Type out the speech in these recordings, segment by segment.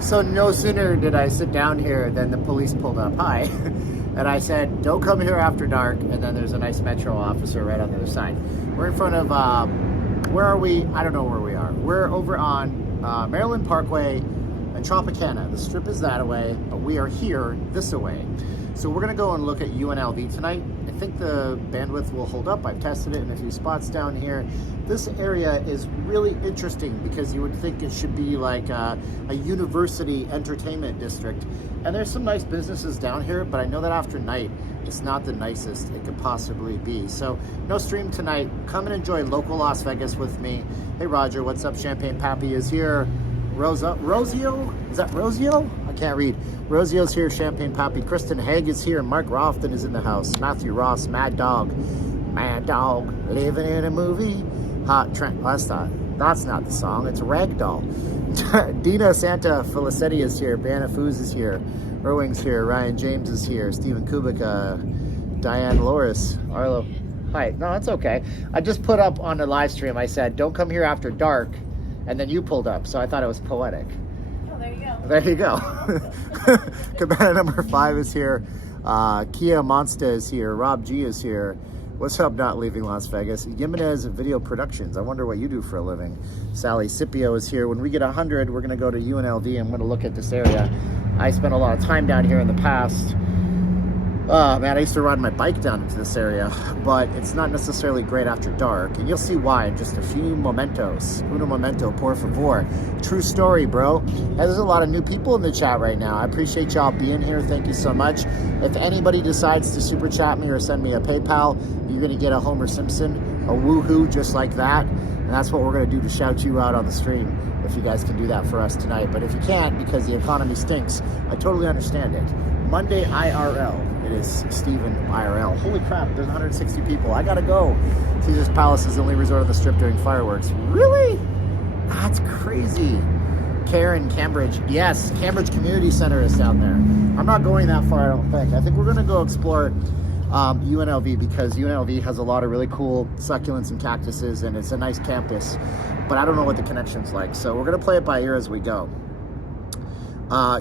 So no sooner did I sit down here than the police pulled up. Hi. And I said, don't come here after dark. And then there's a nice Metro officer right on the other side. We're in front of, where are we? I don't know where we are. We're over on Maryland Parkway and Tropicana. The strip is that way, but we are here this way. So we're gonna go and look at UNLV tonight. I think the bandwidth will hold up. I've tested it in a few spots down here. This area is really interesting because you would think it should be like a university entertainment district. And there's some nice businesses down here, but I know that after night, it's not the nicest it could possibly be. So no stream tonight. Come and enjoy local Las Vegas with me. Hey Roger, what's up? Champagne Pappy is here. Rosio? Is that Rosio? I can't read. Rosio's here, Champagne Pappy. Kristen Haig is here. Mark Rofton is in the house. Matthew Ross, Mad Dog, living in a movie. Hot Trent, that's not the song, it's Ragdoll. Dina Santa Felicetti is here. Banna Foos is here. Rowing's here. Ryan James is here. Stephen Kubica. Diane Loris. Arlo. Hi. No, that's okay. I just put up on the live stream, I said, don't come here after dark. And then you pulled up, so I thought it was poetic. Oh, there you go. There you go. Cabana number 5 is here. Kia Monsta is here. Rob G is here. What's up, not leaving Las Vegas? Jimenez Video Productions. I wonder what you do for a living. Sally Scipio is here. When we get 100, we're going to go to UNLV. I'm going to look at this area. I spent a lot of time down here in the past. Man, I used to ride my bike down into this area, but it's not necessarily great after dark. And you'll see why in just a few momentos. Uno momento, por favor. True story, bro. And there's a lot of new people in the chat right now. I appreciate y'all being here. Thank you so much. If anybody decides to super chat me or send me a PayPal, you're going to get a Homer Simpson, a woohoo just like that. And that's what we're going to do to shout you out on the stream, if you guys can do that for us tonight. But if you can't, because the economy stinks, I totally understand it. Monday IRL. It is Steven IRL. Holy crap, there's 160 people. I gotta go. Caesar's Palace is the only resort on the strip during fireworks. Really? That's crazy. Karen, Cambridge. Yes, Cambridge Community Center is down there. I'm not going that far, I don't think. I think we're gonna go explore UNLV because UNLV has a lot of really cool succulents and cactuses and it's a nice campus, but I don't know what the connection's like. So we're gonna play it by ear as we go.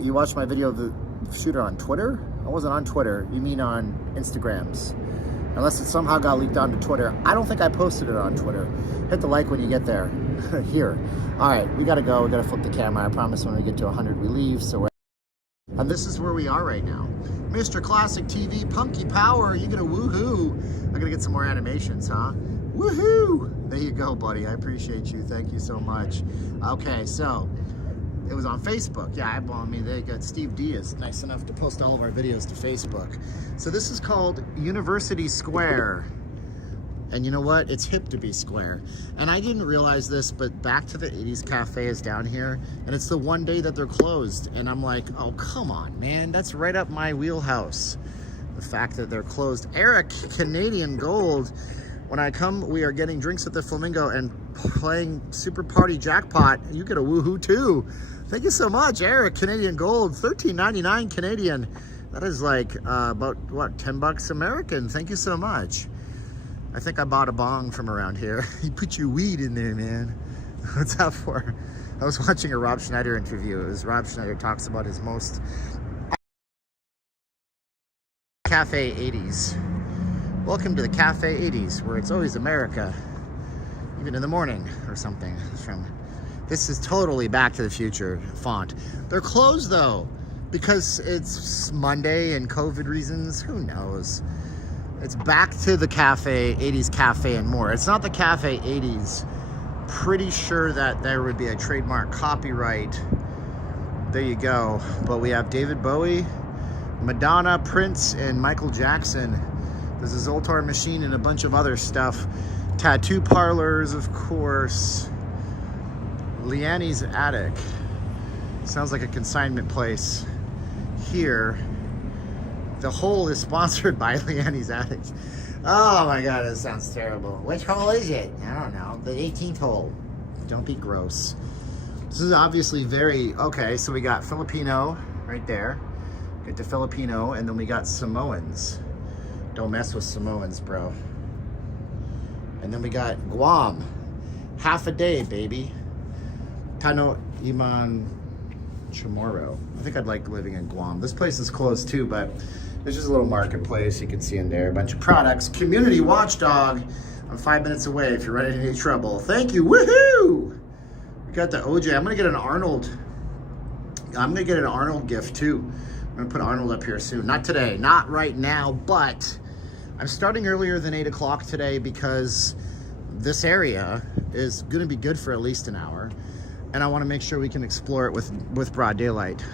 You watched my video of the shooter on Twitter? I wasn't on Twitter. You mean on Instagrams? Unless it somehow got leaked onto Twitter. I don't think I posted it on Twitter. Hit the like when you get there. Here. All right, we gotta go. We gotta flip the camera. I promise when we get to 100 we leave. So, and this is where we are right now. Mr. Classic TV, Punky Power. You gonna woohoo? I'm gonna get some more animations, huh? Woohoo! There you go, buddy. I appreciate you. Thank you so much. Okay, so. It was on Facebook. Yeah, I mean, they got Steve D is nice enough to post all of our videos to Facebook. So this is called University Square. And you know what? It's hip to be square. And I didn't realize this, but Back to the 80s Cafe is down here. And it's the one day that they're closed. And I'm like, oh, come on, man. That's right up my wheelhouse. The fact that they're closed. Eric, Canadian Gold. When I come, we are getting drinks at the Flamingo and playing Super Party Jackpot. You get a woohoo too. Thank you so much, Eric. Canadian Gold, $13.99 Canadian. That is like about what, $10 American. Thank you so much. I think I bought a bong from around here. You put your weed in there, man. What's that for? I was watching a Rob Schneider interview. It was Rob Schneider talks about his most Cafe 80s. Welcome to the Cafe 80s, where it's always America, even in the morning or something. This is totally Back to the Future font. They're closed though, because it's Monday and COVID reasons. Who knows? It's Back to the Cafe 80s Cafe and more. It's not the Cafe 80s. Pretty sure that there would be a trademark copyright. There you go. But we have David Bowie, Madonna, Prince, and Michael Jackson. There's a Zoltar machine and a bunch of other stuff. Tattoo parlors, of course. Leanne's Attic. Sounds like a consignment place. Here, the hole is sponsored by Leanne's Attic. Oh my God, that sounds terrible. Which hole is it? I don't know. The 18th hole. Don't be gross. This is obviously very, okay, so we got Filipino right there. Get the Filipino, and then we got Samoans. Don't mess with Samoans, bro. And then we got Guam. Half a day, baby. Tano Iman Chamorro. I think I'd like living in Guam. This place is closed too, but there's just a little marketplace you can see in there. A bunch of products. Community watchdog. I'm 5 minutes away if you're running into any trouble. Thank you. Woohoo! We got the OJ. I'm gonna get an Arnold. I'm gonna get an Arnold gift too. I'm gonna put Arnold up here soon. Not today, not right now, but I'm starting earlier than 8 o'clock today because this area is gonna be good for at least an hour. And I wanna make sure we can explore it with broad daylight.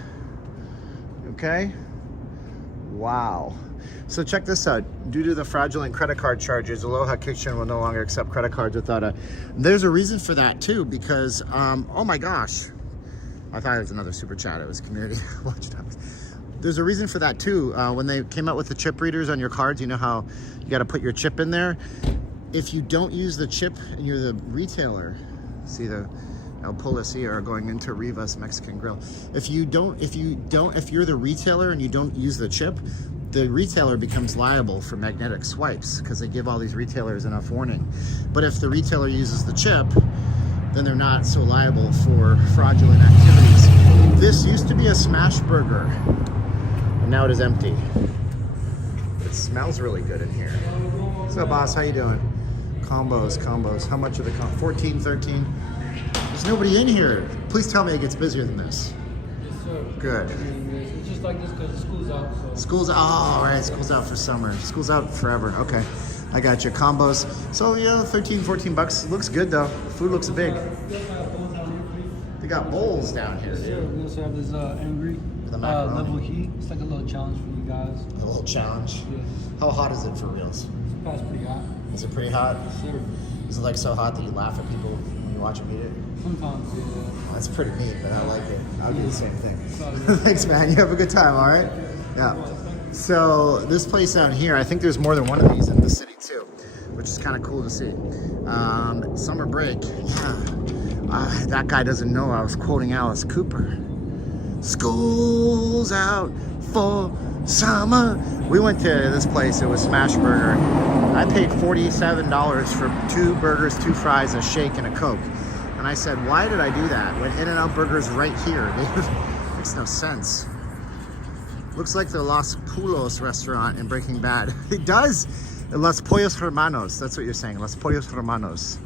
Okay? Wow. So check this out. Due to the fraudulent credit card charges, Aloha Kitchen will no longer accept credit cards without a... There's a reason for that too, because, oh my gosh. I thought it was another super chat. It was community watchdogs. There's a reason for that too. When they came out with the chip readers on your cards, you know how you got to put your chip in there. If you don't use the chip and you're the retailer, see the El Policía are going into Rivas Mexican Grill. If you're the retailer and you don't use the chip, the retailer becomes liable for magnetic swipes because they give all these retailers enough warning. But if the retailer uses the chip, then they're not so liable for fraudulent activities. This used to be a smash burger, and now it is empty. It smells really good in here. What's up, boss? How you doing? Combos. How much are the 14, 13? There's nobody in here. Please tell me it gets busier than this. Yes, sir. Good. It's just like this because school's out. So. School's out. Oh, all right. School's out for summer. School's out forever. Okay. I got you. Combos. So, yeah, 13, 14 bucks. Looks good, though. Food looks big. They got bowls down here, dude. Sure. We also have this angry level heat. It's like a little challenge for you guys. A little challenge? Yeah. How hot is it for reals? It's past pretty hot. Is it pretty hot? Yes, sir. Is it like so hot that you laugh at people when you watch them eat it? Sometimes, yeah. That's pretty neat, but I like it. I'll do the same thing. Sorry. Thanks, man. You have a good time, all right? Yeah. So this place out here, I think there's more than one of these in the city too, which is kind of cool to see. Summer break. Yeah. That guy doesn't know I was quoting Alice Cooper. School's out for summer. We went to this place. It was Smash Burger. I paid $47 for 2 burgers, 2 fries, a shake, and a Coke. And I said, why did I do that when In-N-Out Burger's right here? It makes no sense. Looks like the Los Pulos restaurant in Breaking Bad. It does. Los Pollos Hermanos. That's what you're saying. Los Pollos Hermanos.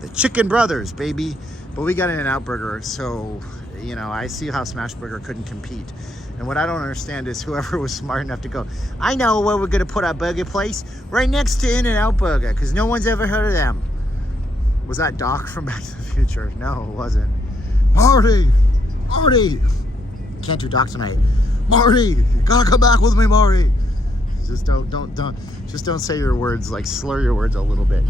The Chicken Brothers, baby. But we got In-N-Out Burger, so, you know, I see how Smash Burger couldn't compete. And what I don't understand is whoever was smart enough to go, I know where we're going to put our burger place. Right next to In-N-Out Burger, because no one's ever heard of them. Was that Doc from Back to the Future? No, it wasn't. Marty! Can't do Doc tonight. Marty! You gotta come back with me, Marty! Just don't say your words, like slur your words a little bit.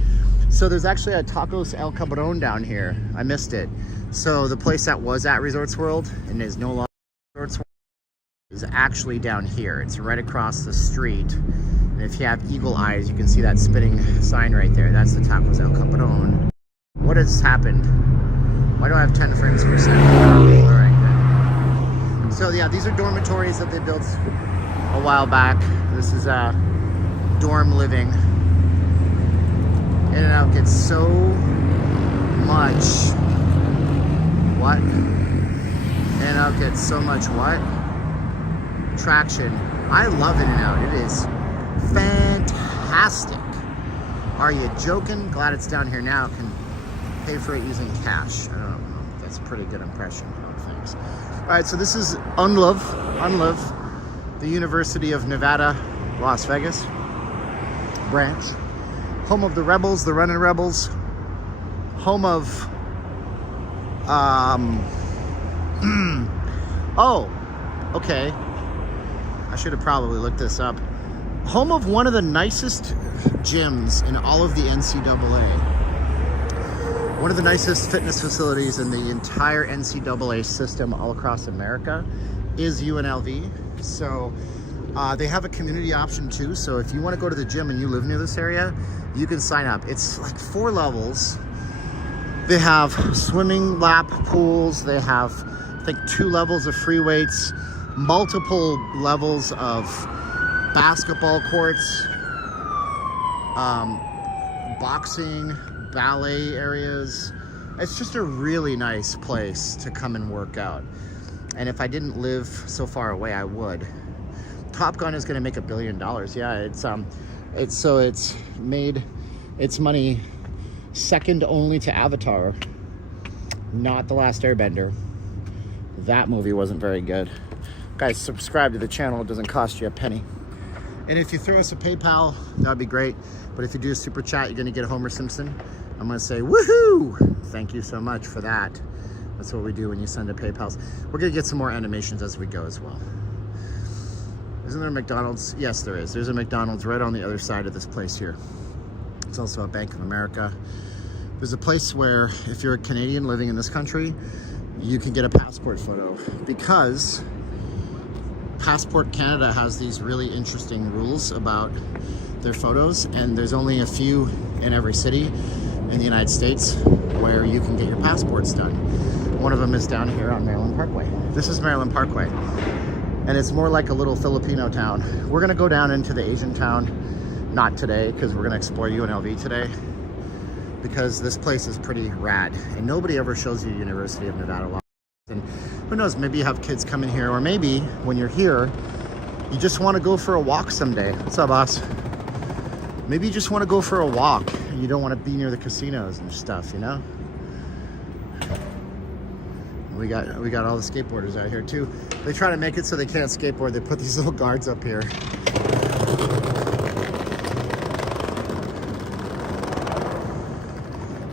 So there's actually a Tacos El Cabron down here. I missed it. So the place that was at Resorts World and is no longer Resorts World is actually down here. It's right across the street. And if you have eagle eyes, you can see that spitting sign right there. That's the Tacos El Cabron. What has happened? Why do I have 10 frames per second? All right, good. So yeah, these are dormitories that they built a while back. This is dorm living. In-N-Out gets so much what? In-N-Out gets so much what? Traction. I love In-N-Out. It is fantastic. Are you joking? Glad it's down here now. Can pay for it using cash. I don't know. That's a pretty good impression of things. All right, so this is UNLV, the University of Nevada, Las Vegas branch. Home of the Rebels, the Runnin' Rebels. Home of, oh, okay. I should have probably looked this up. Home of one of the nicest gyms in all of the NCAA. One of the nicest fitness facilities in the entire NCAA system all across America is UNLV. So they have a community option too. So if you want to go to the gym and you live near this area, you can sign up. It's like 4 levels. They have swimming lap pools. They have, I think, 2 levels of free weights, multiple levels of basketball courts, boxing, ballet areas, It's just a really nice place to come and work out. And if I didn't live so far away, I would. Top Gun is going to make $1 billion. Yeah, it's made its money second only to Avatar, not The Last Airbender. That movie wasn't very good. Guys, subscribe to the channel. It doesn't cost you a penny. And if you throw us a PayPal, that'd be great. But if you do a super chat, you're going to get a Homer Simpson. I'm going to say, woohoo! Thank you so much for that. That's what we do when you send a PayPal. We're going to get some more animations as we go as well. Isn't there a McDonald's? Yes, there is. There's a McDonald's right on the other side of this place here. It's also a Bank of America. There's a place where if you're a Canadian living in this country, you can get a passport photo, because Passport Canada has these really interesting rules about their photos, and there's only a few in every city in the United States where you can get your passports done. One of them is down here on Maryland Parkway. This is Maryland Parkway, and it's more like a little Filipino town. We're gonna go down into the Asian town, not today, because we're gonna explore UNLV today, because this place is pretty rad, and nobody ever shows you University of Nevada. And who knows, maybe you have kids coming here, or maybe when you're here, you just want to go for a walk someday. What's up, boss? Maybe you just want to go for a walk and you don't want to be near the casinos and stuff, you know? We got all the skateboarders out here too. They try to make it so they can't skateboard. They put these little guards up here.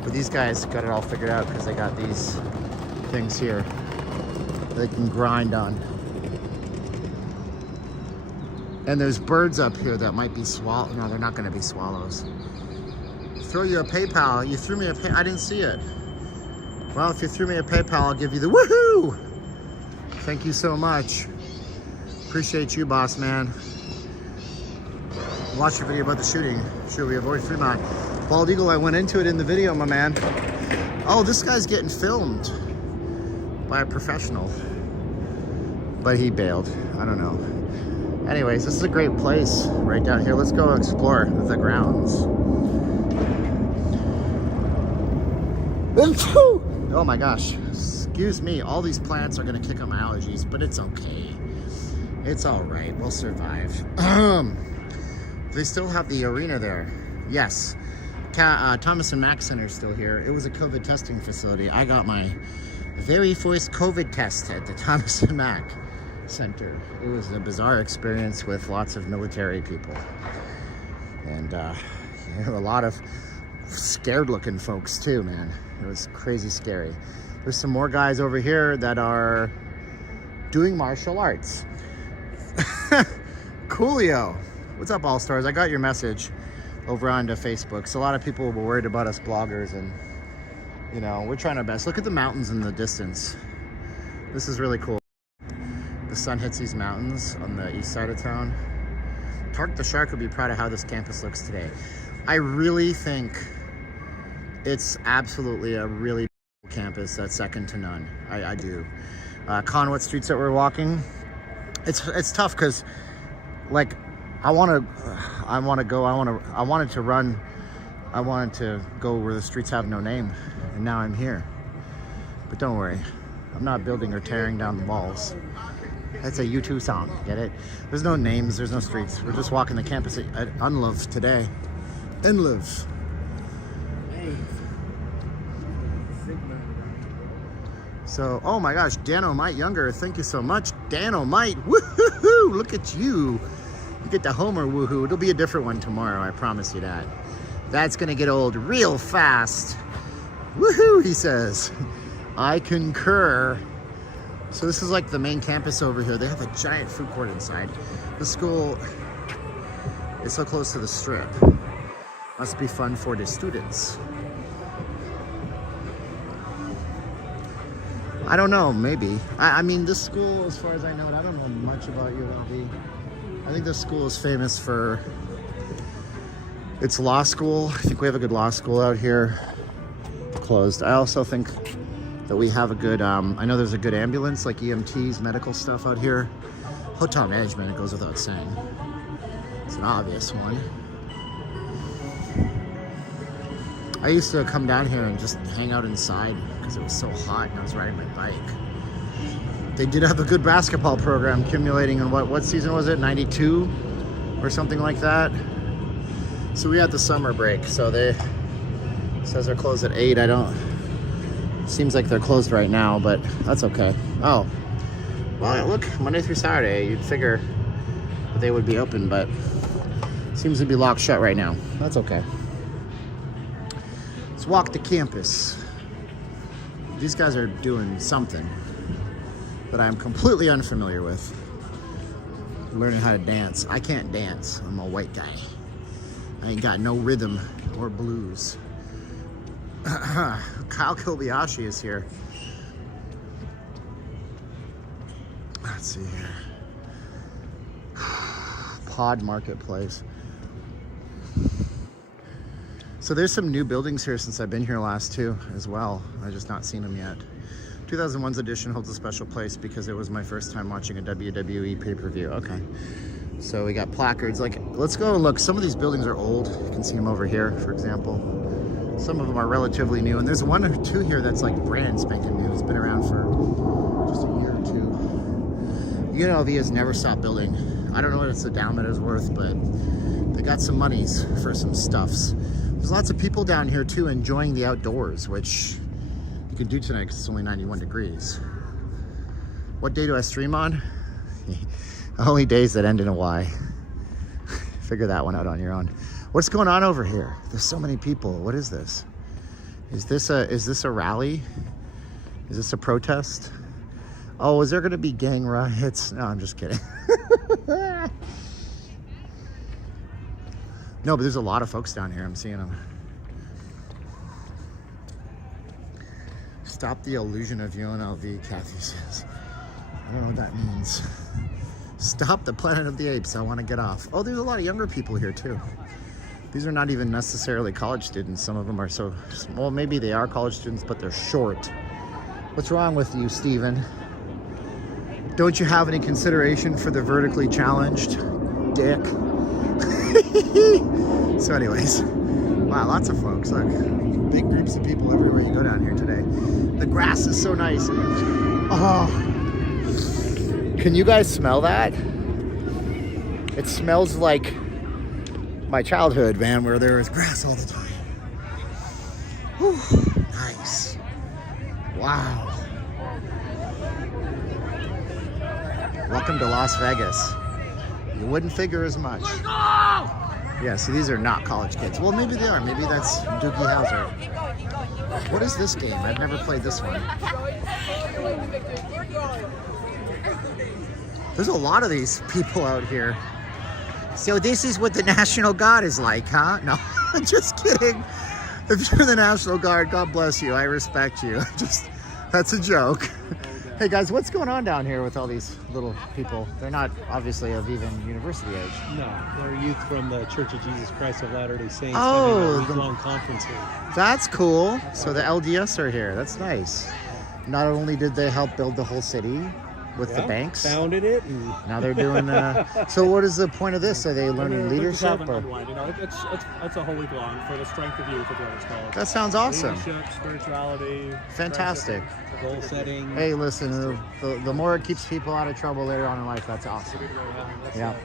But these guys got it all figured out because they got these things here they can grind on. And there's birds up here that might be swallows. No, they're not going to be swallows. Throw you a PayPal. You threw me a I didn't see it. Well, if you threw me a PayPal, I'll give you the woohoo! Thank you so much. Appreciate you, boss man. Watch your video about the shooting. Should we avoid Fremont? Bald Eagle, I went into it in the video, my man. Oh, this guy's getting filmed by a professional, but he bailed. I don't know. Anyways, this is a great place right down here. Let's go explore the grounds. Oh my gosh, excuse me. All these plants are gonna kick up my allergies, but it's okay. It's all right, we'll survive. They still have the arena there. Yes, Thomas and Mack Center is still here. It was a COVID testing facility. I got my very first COVID test at the Thomas and Mack Center. It was a bizarre experience with lots of military people. And a lot of scared looking folks too, man. It was crazy scary. There's some more guys over here that are doing martial arts. Coolio. What's up, All Stars? I got your message over onto Facebook. So a lot of people were worried about us bloggers, and you know, we're trying our best. Look at the mountains in the distance. This is really cool. The sun hits these mountains on the east side of town. Tark the Shark would be proud of how this campus looks today. I really think it's absolutely a really cool campus that's second to none. I do. Conway streets that we're walking, it's tough because, like, I wanted to go where the streets have no name, and now I'm here. But don't worry, I'm not building or tearing down the walls. That's a U2 song, get it? There's no names, there's no streets. We're just walking the campus at UNLV today. UNLV. So, oh my gosh, Danomite Younger, thank you so much. Danomite, woohoo! Look at you. You get the Homer woohoo. It'll be a different one tomorrow, I promise you that. That's gonna get old real fast. Woohoo, he says. I concur. So this is like the main campus over here. They have a giant food court inside. The school is so close to the strip. Must be fun for the students. I don't know, maybe. I mean, this school, as far as I know, I don't know much about UNLV. I think this school is famous for its law school. I think we have a good law school out here. Closed. I also think that we have a good, I know there's a good ambulance, like EMTs, medical stuff out here. Hotel management, it goes without saying. It's an obvious one. I used to come down here and just hang out inside because it was so hot and I was riding my bike. They did have a good basketball program accumulating in what season was it? 92 or something like that. So we had the summer break. So it says they're closed at 8. Seems like they're closed right now, but that's okay. Oh, well, look, Monday through Saturday, you'd figure that they would be open, but seems to be locked shut right now. That's okay. Let's walk the campus. These guys are doing something that I'm completely unfamiliar with. Learning how to dance. I can't dance. I'm a white guy. I ain't got no rhythm or blues. Kyle Kobayashi is here. Let's see here. Pod Marketplace. So there's some new buildings here since I've been here last too as well. I've just not seen them yet. 2001's edition holds a special place because it was my first time watching a WWE pay-per-view. Okay. So we got placards. Like, let's go and look. Some of these buildings are old. You can see them over here, for example. Some of them are relatively new. And there's one or two here that's like brand spanking new. It's been around for just a year or two. UNLV has never stopped building. I don't know what its endowment is worth, but they got some monies for some stuffs. There's lots of people down here too enjoying the outdoors, which you can do tonight because it's only 91 degrees. What day do I stream on? Only days that end in a Y. Figure that one out on your own. What's going on over here? There's so many people. What is this? Is this a rally? Is this a protest? Oh, is there gonna be gang riots? No, I'm just kidding. No, but there's a lot of folks down here. I'm seeing them. Stop the illusion of UNLV, Kathy says. I don't know what that means. Stop the Planet of the Apes. I want to get off. Oh, there's a lot of younger people here too. These are not even necessarily college students. Some of them are so, well, maybe they are college students, but they're short. What's wrong with you, Steven? Don't you have any consideration for the vertically challenged, dick? So anyways, wow, lots of folks. Look, big groups of people everywhere you go down here today. The grass is so nice. Oh, can you guys smell that? It smells like my childhood, man, where there was grass all the time. Whew, nice. Wow. Welcome to Las Vegas. You wouldn't figure as much. Yeah, see, these are not college kids. Well, maybe they are. Maybe that's Doogie Howser. What is this game? I've never played this one. There's a lot of these people out here. So this is what the National Guard is like, huh? No, I'm just kidding. If you're the National Guard, God bless you. I respect you. That's a joke. Hey guys, what's going on down here with all these little people? They're not obviously of even university age. No, they're youth from the Church of Jesus Christ of Latter-day Saints. Oh, having a week-long conference here. That's cool. So the LDS are here. That's nice. Not only did they help build the whole city with the banks, founded it, and now they're doing. So what is the point of this? Are they learning leadership? You know, it's a whole week long for the strength of youth, is what it's called. That sounds awesome. Leadership, spirituality, Fantastic. goal setting. Hey, listen, the more it keeps people out of trouble later on in life, that's awesome. Yeah.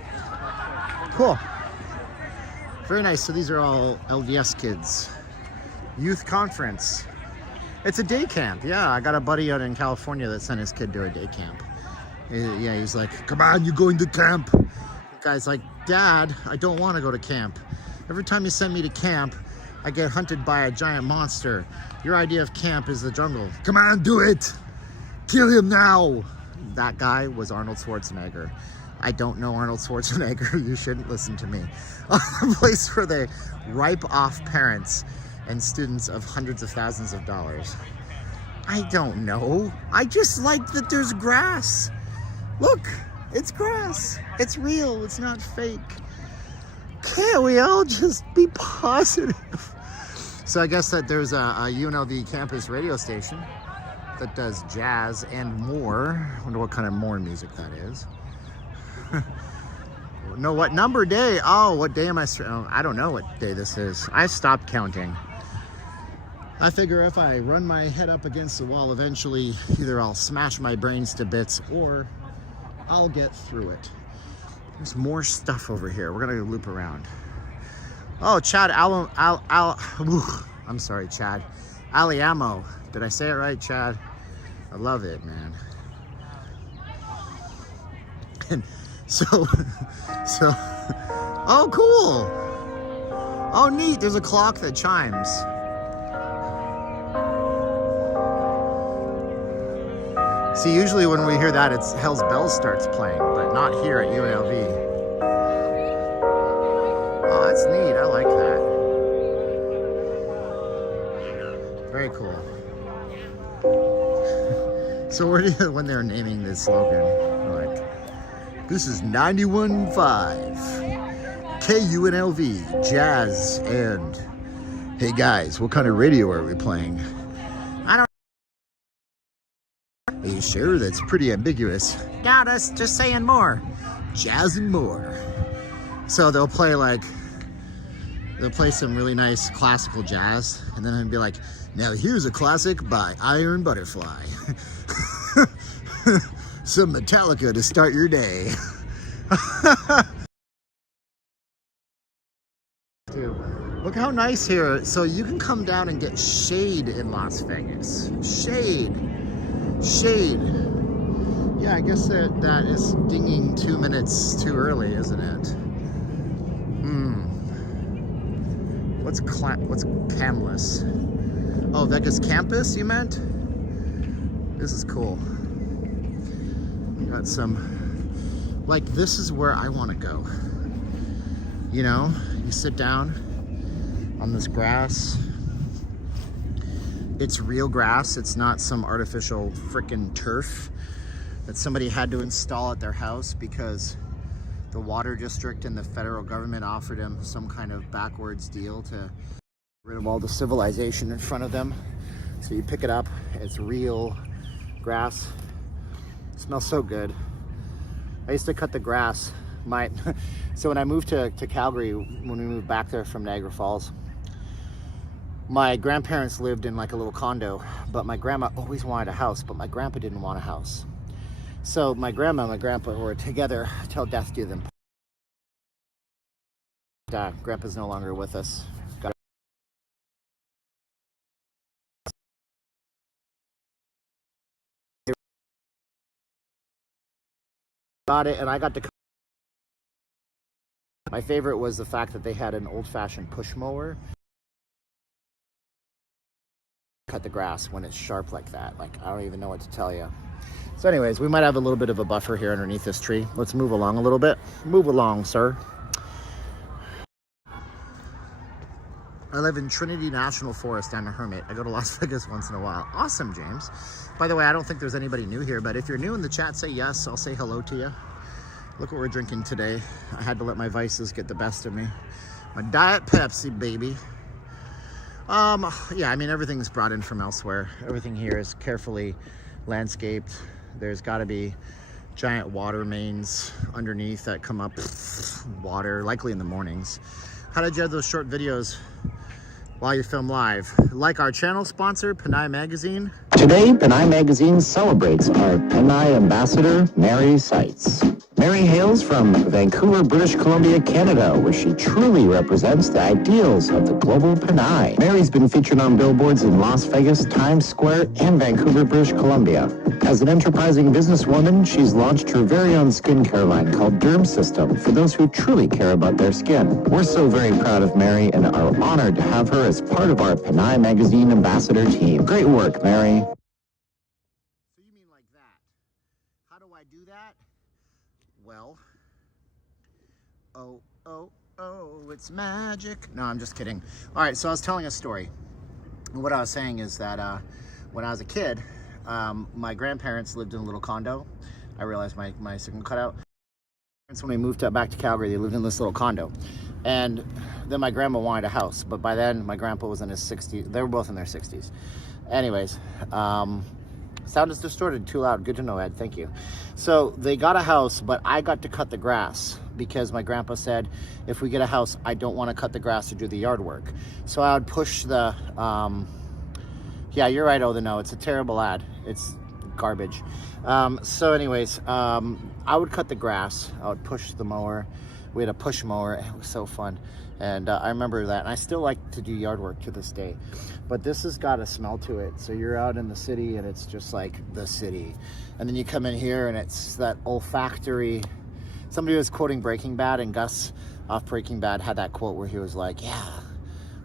Cool. Very nice. So these are all LDS kids. Youth conference. It's a day camp. Yeah, I got a buddy out in California that sent his kid to a day camp. Yeah, he's like, come on, you're going to camp. The guy's like, Dad, I don't want to go to camp. Every time you send me to camp, I get hunted by a giant monster. Your idea of camp is the jungle. Come on, do it. Kill him now. That guy was Arnold Schwarzenegger. I don't know Arnold Schwarzenegger. You shouldn't listen to me. A place where they ripe off parents and students of hundreds of thousands of dollars. I don't know. I just like that there's grass. Look, it's grass. It's real. It's not fake. Can't we all just be positive? So I guess that there's a UNLV campus radio station that does jazz and more. I wonder what kind of more music that is. No, what number day? Oh, what day am I? Oh, I don't know what day this is. I stopped counting. I figure if I run my head up against the wall, eventually either I'll smash my brains to bits or I'll get through it. There's more stuff over here. We're gonna loop around. Oh, Chad I'm sorry, Chad. Aliamo. Did I say it right, Chad? I love it, man. And so, oh, cool. Oh, neat. There's a clock that chimes. See, usually when we hear that, it's Hell's Bells starts playing, but not here at UNLV. Oh, that's neat. I like that. Very cool. So where do you, when they're naming this slogan, like, this is 91.5 KUNLV Jazz, and hey guys, what kind of radio are we playing? I don't. Are you sure? That's pretty ambiguous. Yeah, that's just saying more. Jazz and more. So they'll play some really nice classical jazz, and then I'd be like, now here's a classic by Iron Butterfly. Some Metallica to start your day. Dude, look how nice here. So you can come down and get shade in Las Vegas. Shade. Yeah, I guess that is dinging 2 minutes too early, isn't it? What's Camless? Oh, Vegas campus, you meant? This is cool. Got some, like, this is where I want to go. You know, you sit down on this grass. It's real grass. It's not some artificial frickin' turf that somebody had to install at their house because the water district and the federal government offered them some kind of backwards deal to get rid of all the civilization in front of them. So you pick it up, it's real grass. It smells so good. I used to cut the grass. So when I moved to Calgary, when we moved back there from Niagara Falls, my grandparents lived in like a little condo, but my grandma always wanted a house, but my grandpa didn't want a house. So my grandma and my grandpa were together till death do them. Grandpa's no longer with us. Got it, and I got to. My favorite was the fact that they had an old-fashioned push mower. Cut the grass when it's sharp like that. Like, I don't even know what to tell you. So anyways, we might have a little bit of a buffer here underneath this tree. Let's move along a little bit. Move along, sir. I live in Trinity National Forest. I'm a hermit. I go to Las Vegas once in a while. Awesome, James. By the way, I don't think there's anybody new here, but if you're new in the chat, say yes. I'll say hello to you. Look what we're drinking today. I had to let my vices get the best of me. My Diet Pepsi, baby. Yeah, I mean, everything's brought in from elsewhere. Everything here is carefully landscaped. There's got to be giant water mains underneath that come up water, likely in the mornings. How did you have those short videos while you film live? Like our channel sponsor, Panay Magazine. Today, Panay Magazine celebrates our Panay ambassador, Mary Seitz. Mary hails from Vancouver, British Columbia, Canada, where she truly represents the ideals of the global Panay. Mary's been featured on billboards in Las Vegas, Times Square, and Vancouver, British Columbia. As an enterprising businesswoman, she's launched her very own skincare line called Derm System for those who truly care about their skin. We're so very proud of Mary and are honored to have her as part of our Panay Magazine ambassador team. Great work, Mary. So you mean like that? How do I do that? Well, oh, it's magic. No, I'm just kidding. All right, so I was telling a story. What I was saying is that when I was a kid, my grandparents lived in a little condo. I realized my signal cut out. When we moved back to Calgary, they lived in this little condo. And then my grandma wanted a house, but by then my grandpa was in his 60s. They were both in their 60s. Anyways, sound is distorted, too loud. Good to know, Ed. Thank you. So they got a house, but I got to cut the grass because my grandpa said, if we get a house, I don't want to cut the grass to do the yard work. So I would push the Yeah, you're right, oh, no, it's a terrible ad. It's garbage. So anyways, I would cut the grass. I would push the mower. We had a push mower. It was so fun. And I remember that. And I still like to do yard work to this day. But this has got a smell to it. So you're out in the city and it's just like the city. And then you come in here and it's that olfactory. Somebody was quoting Breaking Bad, and Gus off Breaking Bad had that quote where he was like, yeah,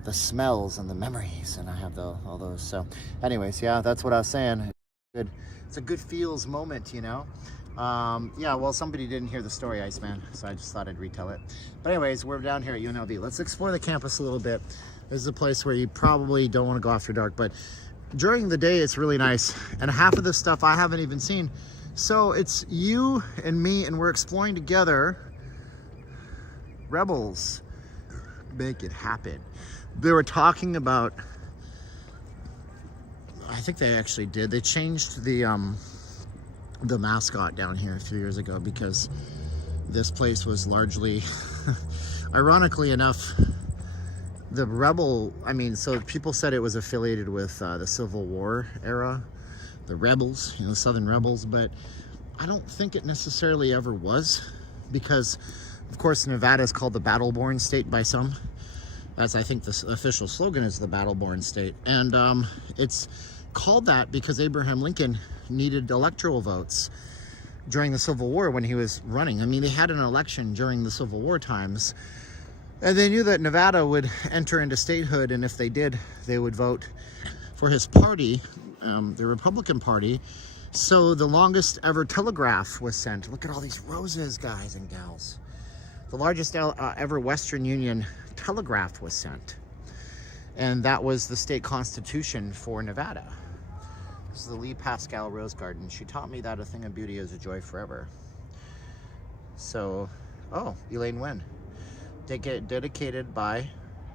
the smells and the memories. And I have all those. So anyways, yeah, that's what I was saying. Good. It's a good feels moment, you know. Yeah, well, somebody didn't hear the story, Iceman, so I just thought I'd retell it. But anyways, we're down here at UNLV. Let's explore the campus a little bit. This is a place where you probably don't want to go after dark, but during the day it's really nice. And half of this stuff I haven't even seen. So it's you and me, and we're exploring together. Rebels, make it happen. They were talking about, I think they actually did. They changed the mascot down here a few years ago because this place was largely, ironically enough, the rebel, I mean, so people said it was affiliated with the Civil War era, the rebels, you know, Southern rebels, but I don't think it necessarily ever was, because of course Nevada is called the battle-born state by some. That's, I think, the official slogan is the battle-born state. And it's called that because Abraham Lincoln needed electoral votes during the Civil War when he was running. I mean, they had an election during the Civil War times, and they knew that Nevada would enter into statehood, and if they did, they would vote for his party, the Republican Party. So the longest ever telegraph was sent. Look at all these roses, guys and gals. The largest ever Western Union telegraph was sent. And that was the state constitution for Nevada. This is the Lee Pascal Rose Garden. She taught me that a thing of beauty is a joy forever. So, oh, Elaine Wynn. Dedicated by,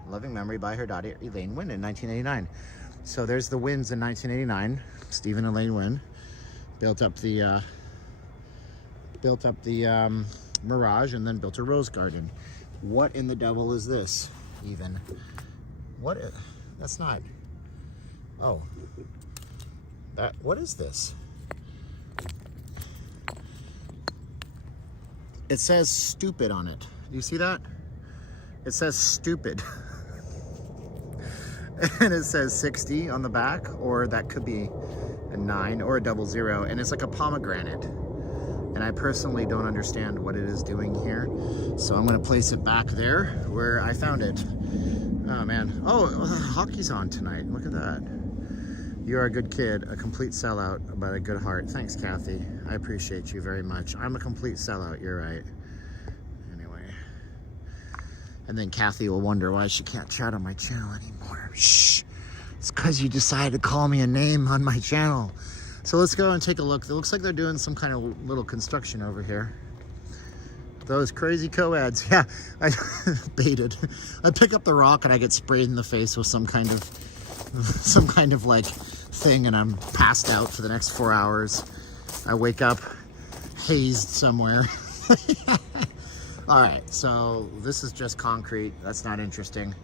loving memory by her daughter, Elaine Wynn in 1989. So there's the Wynns in 1989. Stephen and Elaine Wynn built up the Mirage and then built a rose garden. What in the devil is this even? What? That's not. Oh. What is this? It says stupid on it. Do you see that? It says stupid. And it says 60 on the back, or that could be a 9 or a 00, and it's like a pomegranate. And I personally don't understand what it is doing here. So I'm gonna place it back there where I found it. Oh man, oh, hockey's on tonight, look at that. You are a good kid, a complete sellout, but a good heart. Thanks, Kathy, I appreciate you very much. I'm a complete sellout, you're right. Anyway, and then Kathy will wonder why she can't chat on my channel anymore. Shh, it's because you decided to call me a name on my channel. So let's go and take a look. It looks like they're doing some kind of little construction over here. Those crazy co-eds. Yeah, I baited. I pick up the rock and I get sprayed in the face with some kind of like thing, and I'm passed out for the next 4 hours. I wake up hazed somewhere. All right, so this is just concrete. That's not interesting.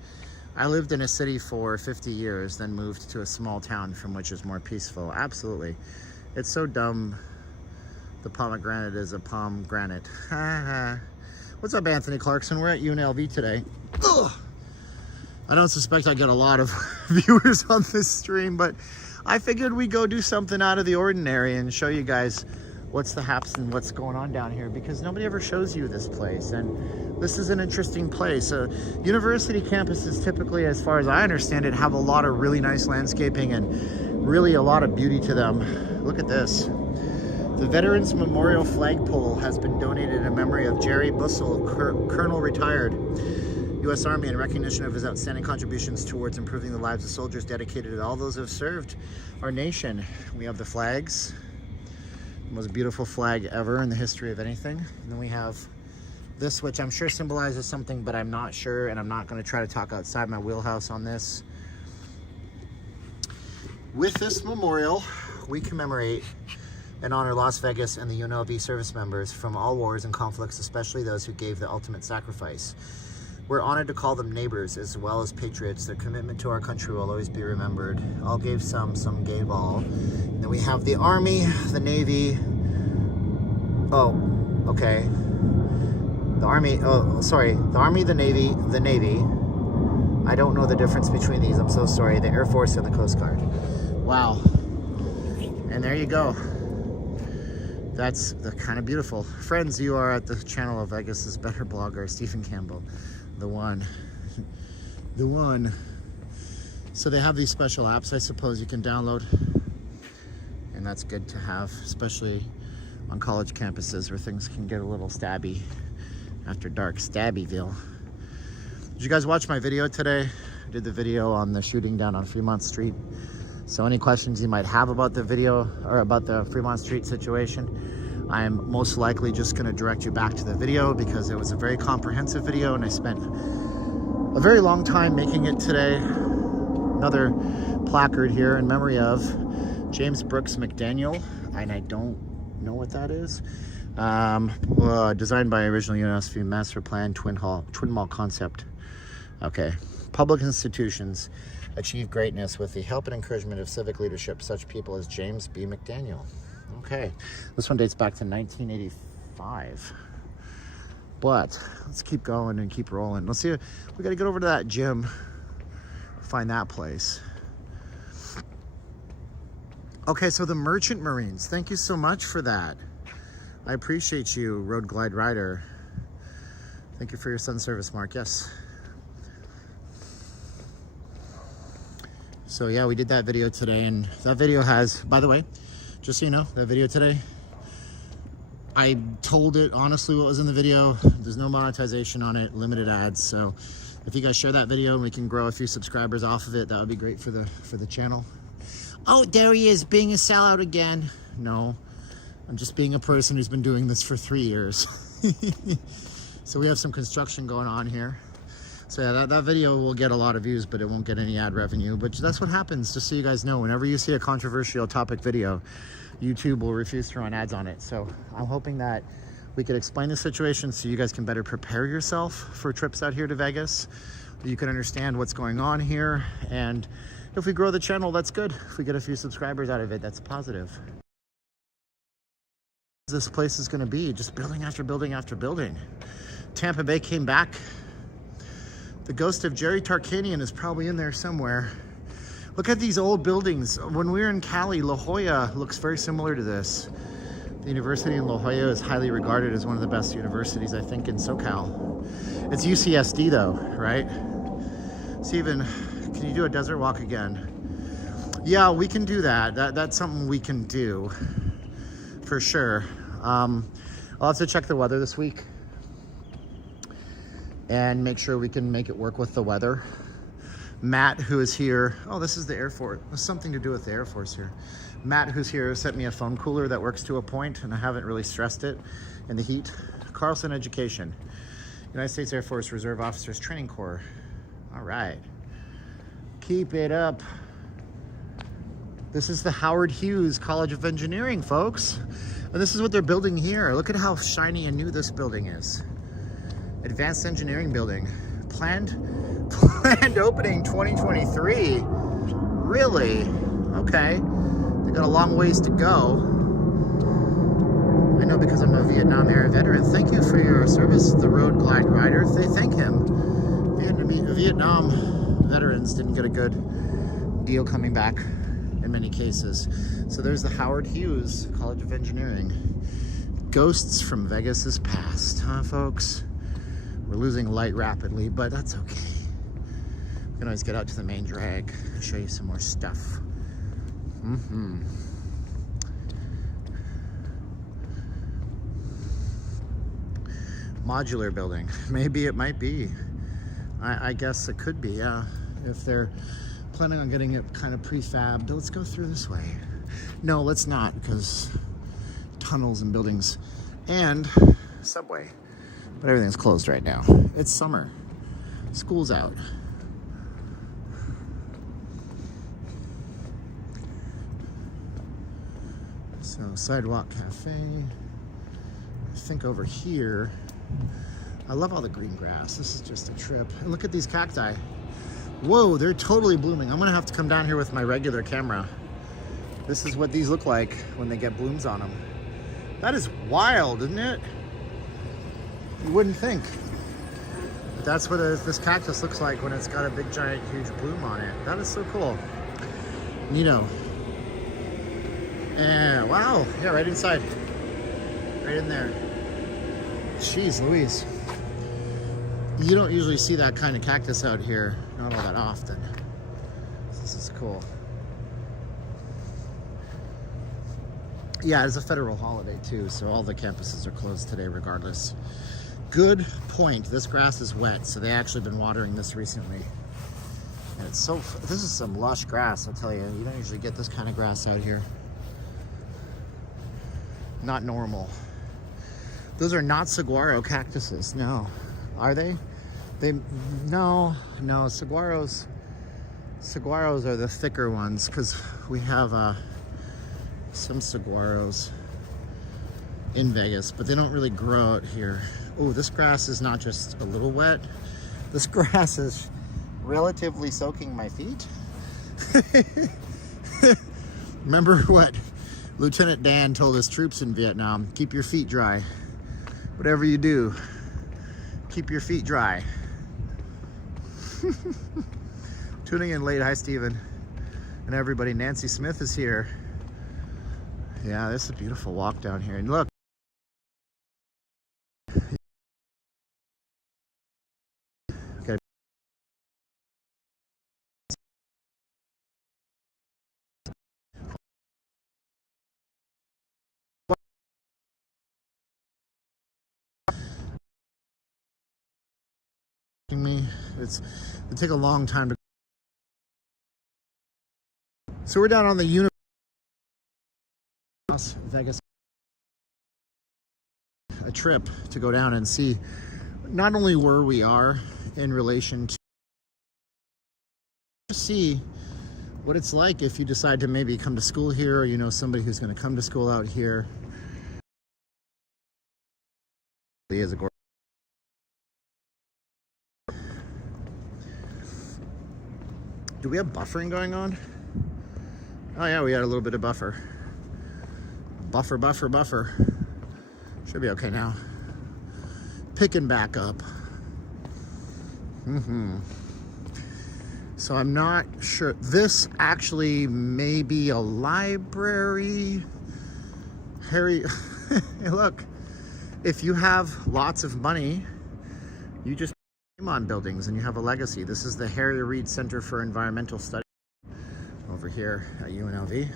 I lived in a city for 50 years, then moved to a small town from which is more peaceful. Absolutely. It's so dumb. The pomegranate is a pomegranate. What's up, Anthony Clarkson? We're at UNLV today. Ugh. I don't suspect I get a lot of viewers on this stream, but I figured we'd go do something out of the ordinary and show you guys what's the haps and what's going on down here, because nobody ever shows you this place, and this is an interesting place. University campuses typically, as far as I understand it, have a lot of really nice landscaping and really a lot of beauty to them. Look at this. The Veterans Memorial Flagpole has been donated in memory of Jerry Bussell, Colonel retired, U.S. Army, in recognition of his outstanding contributions towards improving the lives of soldiers, dedicated to all those who have served our nation. We have the flags. The most beautiful flag ever in the history of anything. And then we have this, which I'm sure symbolizes something, but I'm not sure, and I'm not going to try to talk outside my wheelhouse on this. With this memorial, we commemorate and honor Las Vegas and the UNLV service members from all wars and conflicts, especially those who gave the ultimate sacrifice. We're honored to call them neighbors as well as patriots. Their commitment to our country will always be remembered. All gave some gave all. And then we have the Army, the Navy. Oh, okay. The Army, oh, sorry. The Army, the Navy, the Navy. I don't know the difference between these. I'm so sorry. The Air Force and the Coast Guard. Wow. And there you go. That's the kind of beautiful. Friends, you are at the channel of Vegas's better blogger, Stephen Campbell. The one. The one. So they have these special apps, I suppose, you can download. And that's good to have, especially on college campuses where things can get a little stabby after dark. Stabbyville. Did you guys watch my video today? I did the video on the shooting down on Fremont Street. So any questions you might have about the video or about the Fremont Street situation, I'm most likely just going to direct you back to the video because it was a very comprehensive video and I spent a very long time making it today. Another placard here in memory of James Brooks McDaniel, and I don't know what that is. Designed by original UNLV master plan twin mall concept. Okay, public institutions achieve greatness with the help and encouragement of civic leadership, such people as James B. McDaniel. Okay, this one dates back to 1985. But let's keep going and keep rolling. Let's see, we got to get over to that gym, find that place. Okay, so the Merchant Marines, thank you so much for that. I appreciate you, Road Glide Rider. Thank you for your sun service, Mark. Yes. So yeah, we did that video today, and that video has, by the way, just so you know, that video today, I told it honestly what was in the video. There's no monetization on it, limited ads. So if you guys share that video and we can grow a few subscribers off of it, that would be great for the channel. Oh, there he is, being a sellout again. No, I'm just being a person who's been doing this for 3 years. So we have some construction going on here. So yeah, that video will get a lot of views, but it won't get any ad revenue. But that's what happens, just so you guys know. Whenever you see a controversial topic video, YouTube will refuse to run ads on it. So I'm hoping that we could explain the situation so you guys can better prepare yourself for trips out here to Vegas. You can understand what's going on here. And if we grow the channel, that's good. If we get a few subscribers out of it, that's positive. This place is going to be just building after building after building. Tampa Bay came back. The ghost of Jerry Tarkanian is probably in there somewhere. Look at these old buildings. When we were in Cali, La Jolla looks very similar to this. The university in La Jolla is highly regarded as one of the best universities, I think, in SoCal. It's UCSD though, right? Steven, can you do a desert walk again? Yeah, we can do that. That's something we can do for sure. I'll have to check the weather this week and make sure we can make it work with the weather. Matt, who is here, oh, this is the Air Force. There's something to do with the Air Force here. Matt, who's here, sent me a foam cooler that works to a point, and I haven't really stressed it in the heat. Carlson Education, United States Air Force Reserve Officers Training Corps. All right, keep it up. This is the Howard Hughes College of Engineering, folks. And this is what they're building here. Look at how shiny and new this building is. Advanced Engineering Building. Planned opening 2023. Really? Okay. They got a long ways to go. I know because I'm a Vietnam era veteran. Thank you for your service, the Road Glide Rider. They thank him. Vietnam veterans didn't get a good deal coming back in many cases. So there's the Howard Hughes College of Engineering. Ghosts from Vegas's past, huh, folks? We're losing light rapidly, but that's okay. We can always get out to the main drag and show you some more stuff. Modular building. Maybe it might be. I guess it could be, yeah. If they're planning on getting it kind of prefabbed. Let's go through this way. No, let's not, because tunnels and buildings and subway. But everything's closed right now. It's summer. School's out. So Sidewalk Cafe. I think over here I love all the green grass. This is just a trip. And look at these cacti. Whoa, they're totally blooming. I'm gonna have to come down here with my regular camera. This is what these look like when they get blooms on them. That is wild, isn't it? You wouldn't think. But that's what this cactus looks like when it's got a big, giant, huge bloom on it. That is so cool. Neato. And wow, yeah, right inside. Right in there. Jeez Louise. You don't usually see that kind of cactus out here, not all that often. This is cool. Yeah, it's a federal holiday too, so all the campuses are closed today regardless. Good point. This grass is wet, so they actually been watering this recently. And it's so, this is some lush grass, I'll tell you. You don't usually get this kind of grass out here. Not normal. Those are not saguaro cactuses, no. Are they? No, saguaros are the thicker ones, because we have some saguaros in Vegas, but they don't really grow out here. Oh, this grass is not just a little wet. This grass is relatively soaking my feet. Remember what Lieutenant Dan told his troops in Vietnam? Keep your feet dry. Whatever you do, keep your feet dry. Tuning in late. Hi, Steven. And everybody. Nancy Smith is here. Yeah, this is a beautiful walk down here. And look. Okay. Me, it take a long time to. So we're down on the Las Vegas, a trip to go down and see not only where we are in relation to see what it's like if you decide to maybe come to school here, or you know somebody who's going to come to school out here. It is a gorgeous. Do we have buffering going on? Oh yeah, we got a little bit of buffer. Buffer. Should be okay now. Picking back up. So I'm not sure. This actually may be a library. Harry, hey, look. If you have lots of money, you just on buildings and you have a legacy. This is the Harry Reid Center for Environmental Studies over here at UNLV.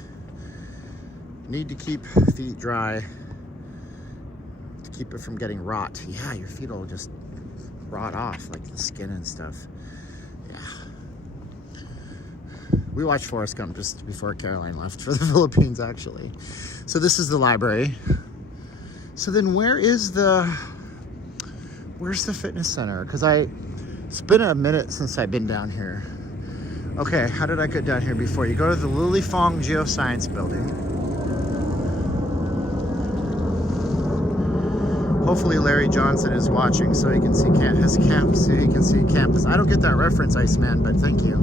Need to keep feet dry to keep it from getting rot. Yeah, your feet will just rot off, like the skin and stuff. Yeah. We watched Forrest Gump just before Caroline left for the Philippines, actually. So this is the library. So then where's the fitness center? Because it's been a minute since I've been down here. Okay, how did I get down here before? You go to the Lily Fong Geoscience Building. Hopefully Larry Johnson is watching so he can see his campus. So he can see campus. I don't get that reference, Iceman, but thank you.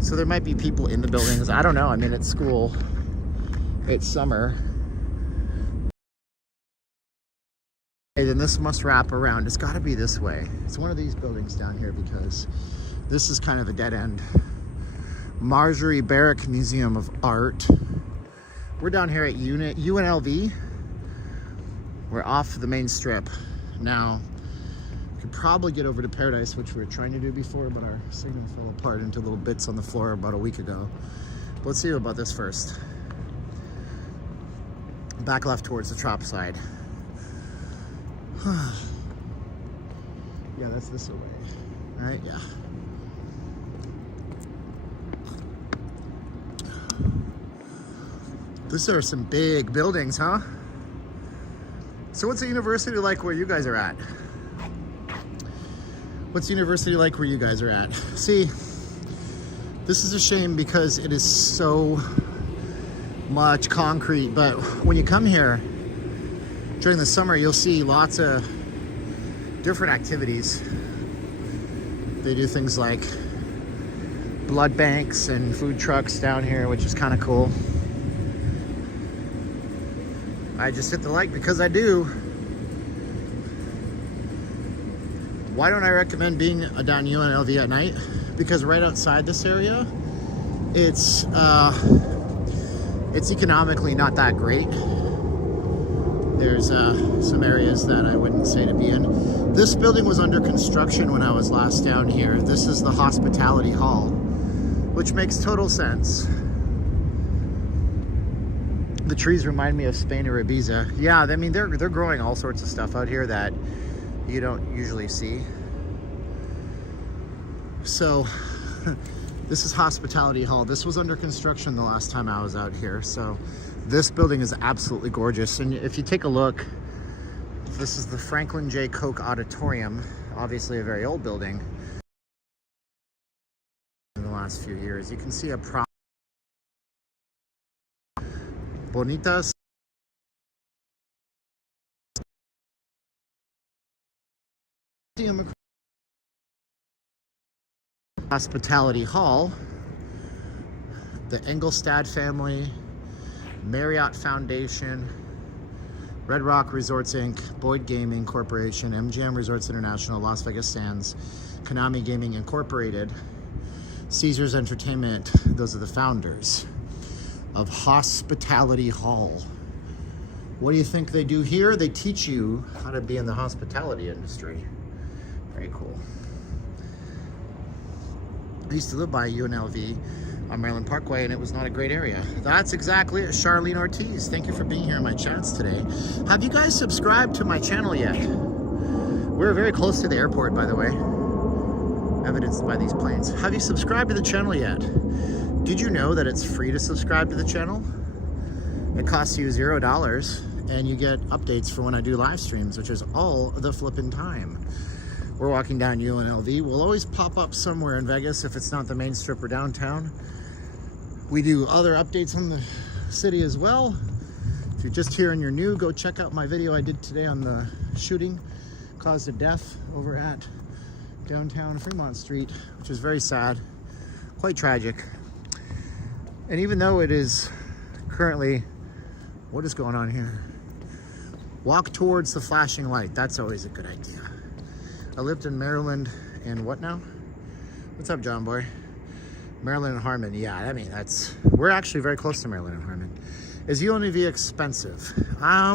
So there might be people in the buildings. I don't know. I mean, it's school. It's summer. Then this must wrap around. It's got to be this way. It's one of these buildings down here because this is kind of a dead end. Marjorie Barrick Museum of Art. We're down here at UNLV. We're off the main strip. Now, we could probably get over to Paradise, which we were trying to do before, but our signal fell apart into little bits on the floor about a week ago. But let's see about this first. Back left towards the Trop side. Yeah, that's this way. All right, yeah. These are some big buildings, huh? So what's the university like where you guys are at? What's the university like where you guys are at? See, this is a shame because it is so much concrete, but when you come here, During the summer, you'll see lots of different activities. They do things like blood banks and food trucks down here, which is kind of cool. I just hit the like because I do. Why don't I recommend being down UNLV at night? Because right outside this area, it's economically not that great. There's some areas that I wouldn't say to be in. This building was under construction when I was last down here. This is the Hospitality Hall, which makes total sense. The trees remind me of Spain or Ibiza. Yeah, I mean, they're growing all sorts of stuff out here that you don't usually see. So this is Hospitality Hall. This was under construction the last time I was out here. So this building is absolutely gorgeous. And if you take a look, this is the Franklin J. Koch Auditorium, obviously a very old building. In the last few years, you can see a Bonitas. Hospitality Hall, the Engelstad family, Marriott Foundation, Red Rock Resorts Inc., Boyd Gaming Corporation, MGM Resorts International, Las Vegas Sands, Konami Gaming Incorporated, Caesars Entertainment. Those are the founders of Hospitality Hall. What do you think they do here? They teach you how to be in the hospitality industry. Very cool. I used to live by UNLV on Maryland Parkway, and it was not a great area. That's exactly it. Charlene Ortiz, thank you for being here in my chats today. Have you guys subscribed to my channel yet? We're very close to the airport, by the way, evidenced by these planes. Have you subscribed to the channel yet? Did you know that it's free to subscribe to the channel? It costs you $0, and you get updates for when I do live streams, which is all the flipping time. We're walking down UNLV. We'll always pop up somewhere in Vegas if it's not the main strip or downtown. We do other updates on the city as well. If you're just here and you're new, go check out my video I did today on the shooting caused a death over at downtown Fremont Street, which is very sad, quite tragic. And even though it is currently, what is going on here? Walk towards the flashing light. That's always a good idea. I lived in Maryland and what now? What's up, John boy? Maryland and Harmon. Yeah, I mean, we're actually very close to Maryland and Harmon. Is UNLV expensive? I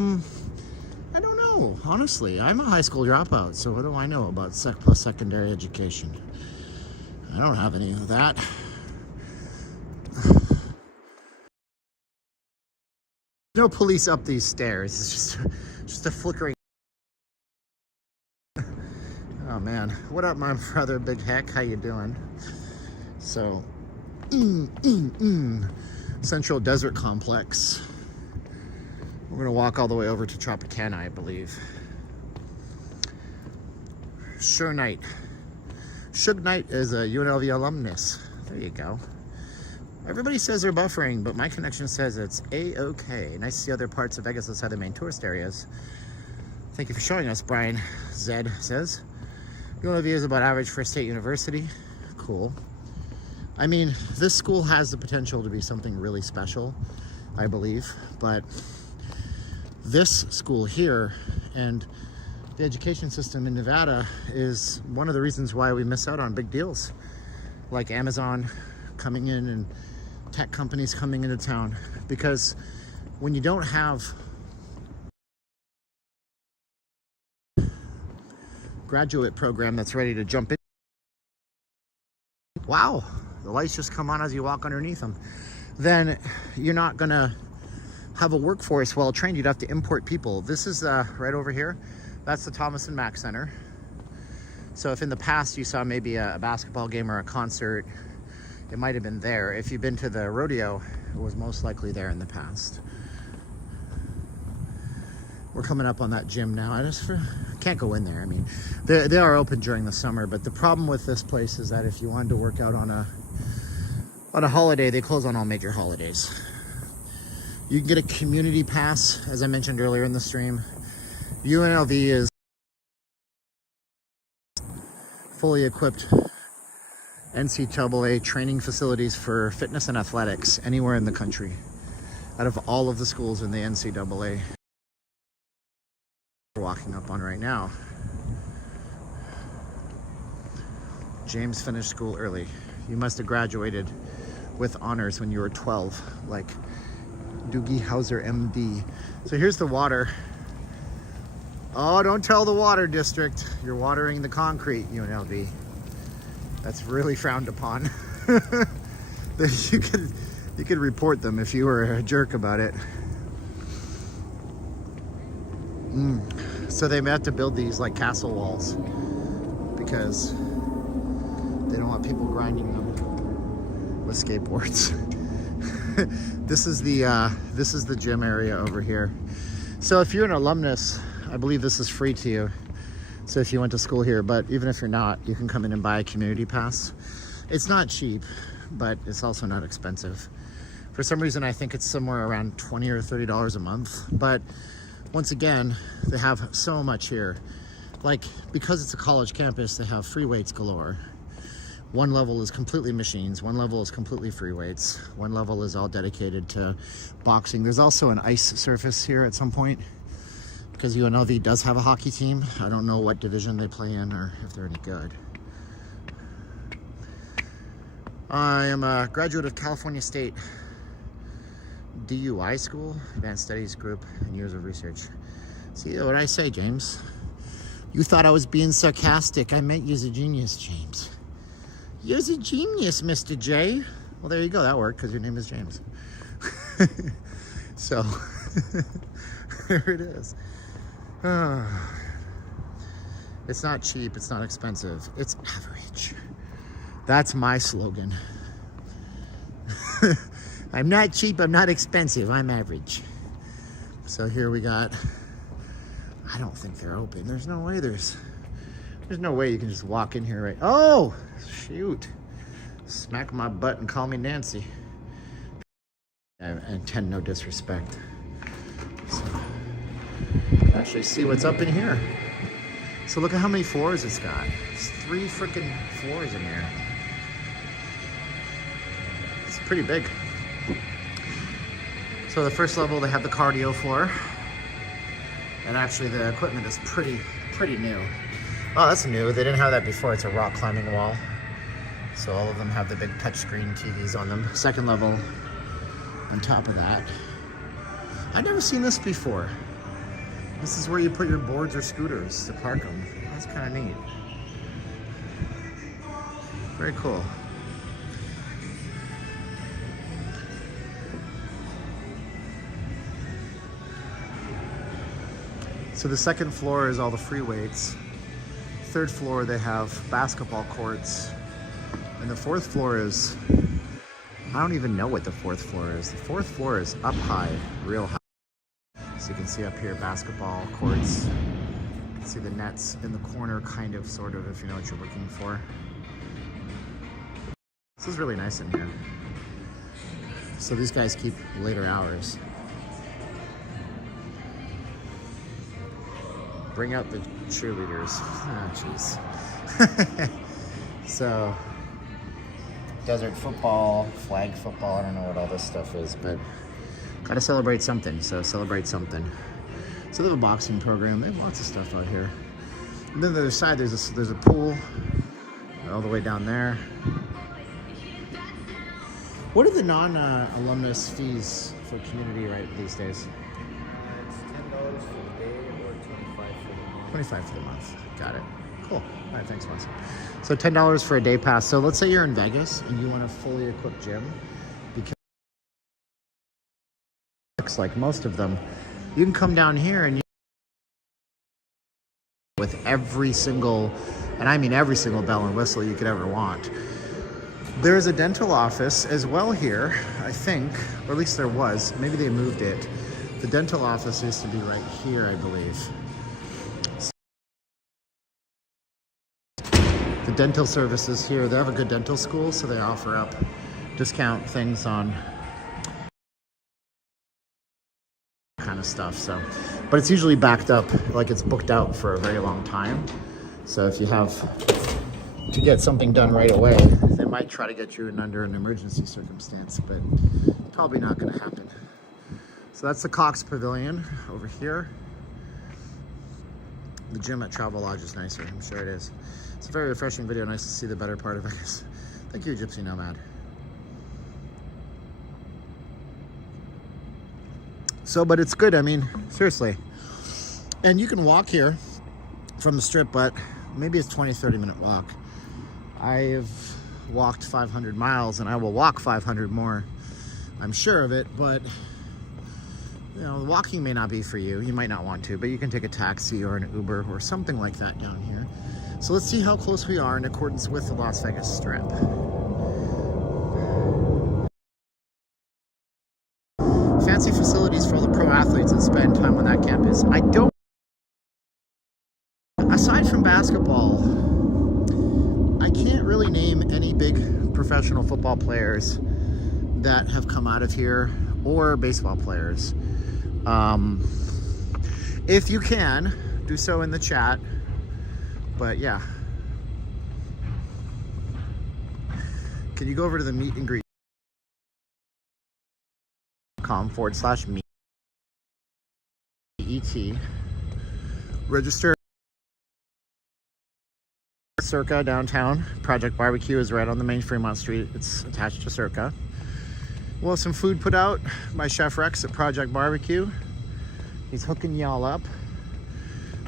don't know, honestly. I'm a high school dropout, so what do I know about post-secondary education? I don't have any of that. No police up these stairs. It's just a flickering. Oh man, what up, my brother Big Heck? How you doing? So, Central Desert Complex. We're gonna walk all the way over to Tropicana, I believe. Suge Knight. Suge Knight is a UNLV alumnus. There you go. Everybody says they're buffering, but my connection says it's A-OK. Nice to see other parts of Vegas outside the main tourist areas. Thank you for showing us, Brian Zed says. UNLV is about average for a state university. Cool. I mean, this school has the potential to be something really special, I believe, but this school here and the education system in Nevada is one of the reasons why we miss out on big deals like Amazon coming in and tech companies coming into town, because when you don't have graduate program that's ready to jump in. Wow, the lights just come on as you walk underneath them. Then you're not gonna have a workforce well trained. You'd have to import people. This is right over here. That's the Thomas and Mack Center. So if in the past you saw maybe a basketball game or a concert, it might have been there. If you've been to the rodeo, it was most likely there in the past. We're coming up on that gym now. I can't go in there. I mean, they are open during the summer, but the problem with this place is that if you wanted to work out on a holiday, they close on all major holidays. You can get a community pass, as I mentioned earlier in the stream. UNLV is fully equipped NCAA training facilities for fitness and athletics anywhere in the country. Out of all of the schools in the NCAA, we're walking up on right now. James finished school early. You must have graduated with honors when you were 12, like Doogie Howser, MD. So here's the water. Oh, don't tell the water district. You're watering the concrete, UNLV. That's really frowned upon. You could report them if you were a jerk about it. So they have to build these like castle walls because they don't want people grinding them with skateboards. This is the gym area over here. So if you're an alumnus, I believe this is free to you. So if you went to school here, but even if you're not, you can come in and buy a community pass. It's not cheap, but it's also not expensive. For some reason, I think it's somewhere around $20 or $30 a month. But once again, they have so much here. Like, because it's a college campus, they have free weights galore. One level is completely machines, one level is completely free weights, one level is all dedicated to boxing. There's also an ice surface here at some point because UNLV does have a hockey team. I don't know what division they play in or if they're any good. I am a graduate of California State DUI School, Advanced Studies Group, and years of research. See what I say, James? You thought I was being sarcastic. I meant you're a genius, James. You're a genius, Mr. J. Well, there you go. That worked because your name is James. So, there it is. It's not cheap. It's not expensive. It's average. That's my slogan. I'm not cheap. I'm not expensive. I'm average. So here we got, I don't think they're open. There's no way there's no way you can just walk in here, right? Oh, shoot. Smack my butt and call me Nancy. I intend no disrespect. So, actually see what's up in here. So look at how many floors it's got. It's 3 freaking floors in here. It's pretty big. So the first level, they have the cardio floor. And actually the equipment is pretty new. Oh, that's new. They didn't have that before. It's a rock climbing wall. So all of them have the big touchscreen TVs on them. Second level, on top of that. I've never seen this before. This is where you put your boards or scooters to park them. That's kind of neat. Very cool. So the second floor is all the free weights. Third floor, they have basketball courts. And the fourth floor is, I don't even know what the fourth floor is. The fourth floor is up high, real high. So you can see up here, basketball courts. You can see the nets in the corner, kind of, sort of, if you know what you're looking for. This is really nice in here. So these guys keep later hours. Bring out the cheerleaders. Ah, jeez. So, desert football, flag football, I don't know what all this stuff is, but gotta celebrate something, so celebrate something. So they have a boxing program, they have lots of stuff out here. And then the other side, there's a pool all the way down there. What are the non-alumnus fees for community right these days? It's $10 for the day or $25 for the month. 25 for the month. Got it. Cool. All right, thanks, Melissa. So $10 for a day pass. So let's say you're in Vegas and you want a fully equipped gym, because like most of them, you can come down here and with every single, and I mean every single bell and whistle you could ever want. There's a dental office as well here, I think, or at least there was. Maybe they moved it. The dental office used to be right here, I believe. The dental services here, they have a good dental school, so they offer up discount things on kind kind of stuff. So, but it's usually backed up, like it's booked out for a very long time. So if you have to get something done right away, they might try to get you in under an emergency circumstance, but probably not going to happen. So that's the Cox Pavilion over here. The gym at Travelodge is nicer, I'm sure it is. It's a very refreshing video, nice to see the better part of Vegas. Thank you, Gypsy Nomad. So, but it's good, I mean, seriously. And you can walk here from the strip, but maybe it's 20-30 minute walk. I've walked 500 miles and I will walk 500 more, I'm sure of it, but you know, walking may not be for you. You might not want to, but you can take a taxi or an Uber or something like that down here. So let's see how close we are in accordance with the Las Vegas Strip. Fancy facilities for all the pro athletes that spend time on that campus. I don't, aside from basketball, I can't really name any big professional football players that have come out of here, or baseball players. If you can, do so in the chat. But yeah. Can you go over to the meet and greet .com/meet ET. Register. Circa downtown. Project Barbecue is right on the main Fremont Street. It's attached to Circa. We'll have some food put out by Chef Rex at Project Barbecue. He's hooking y'all up.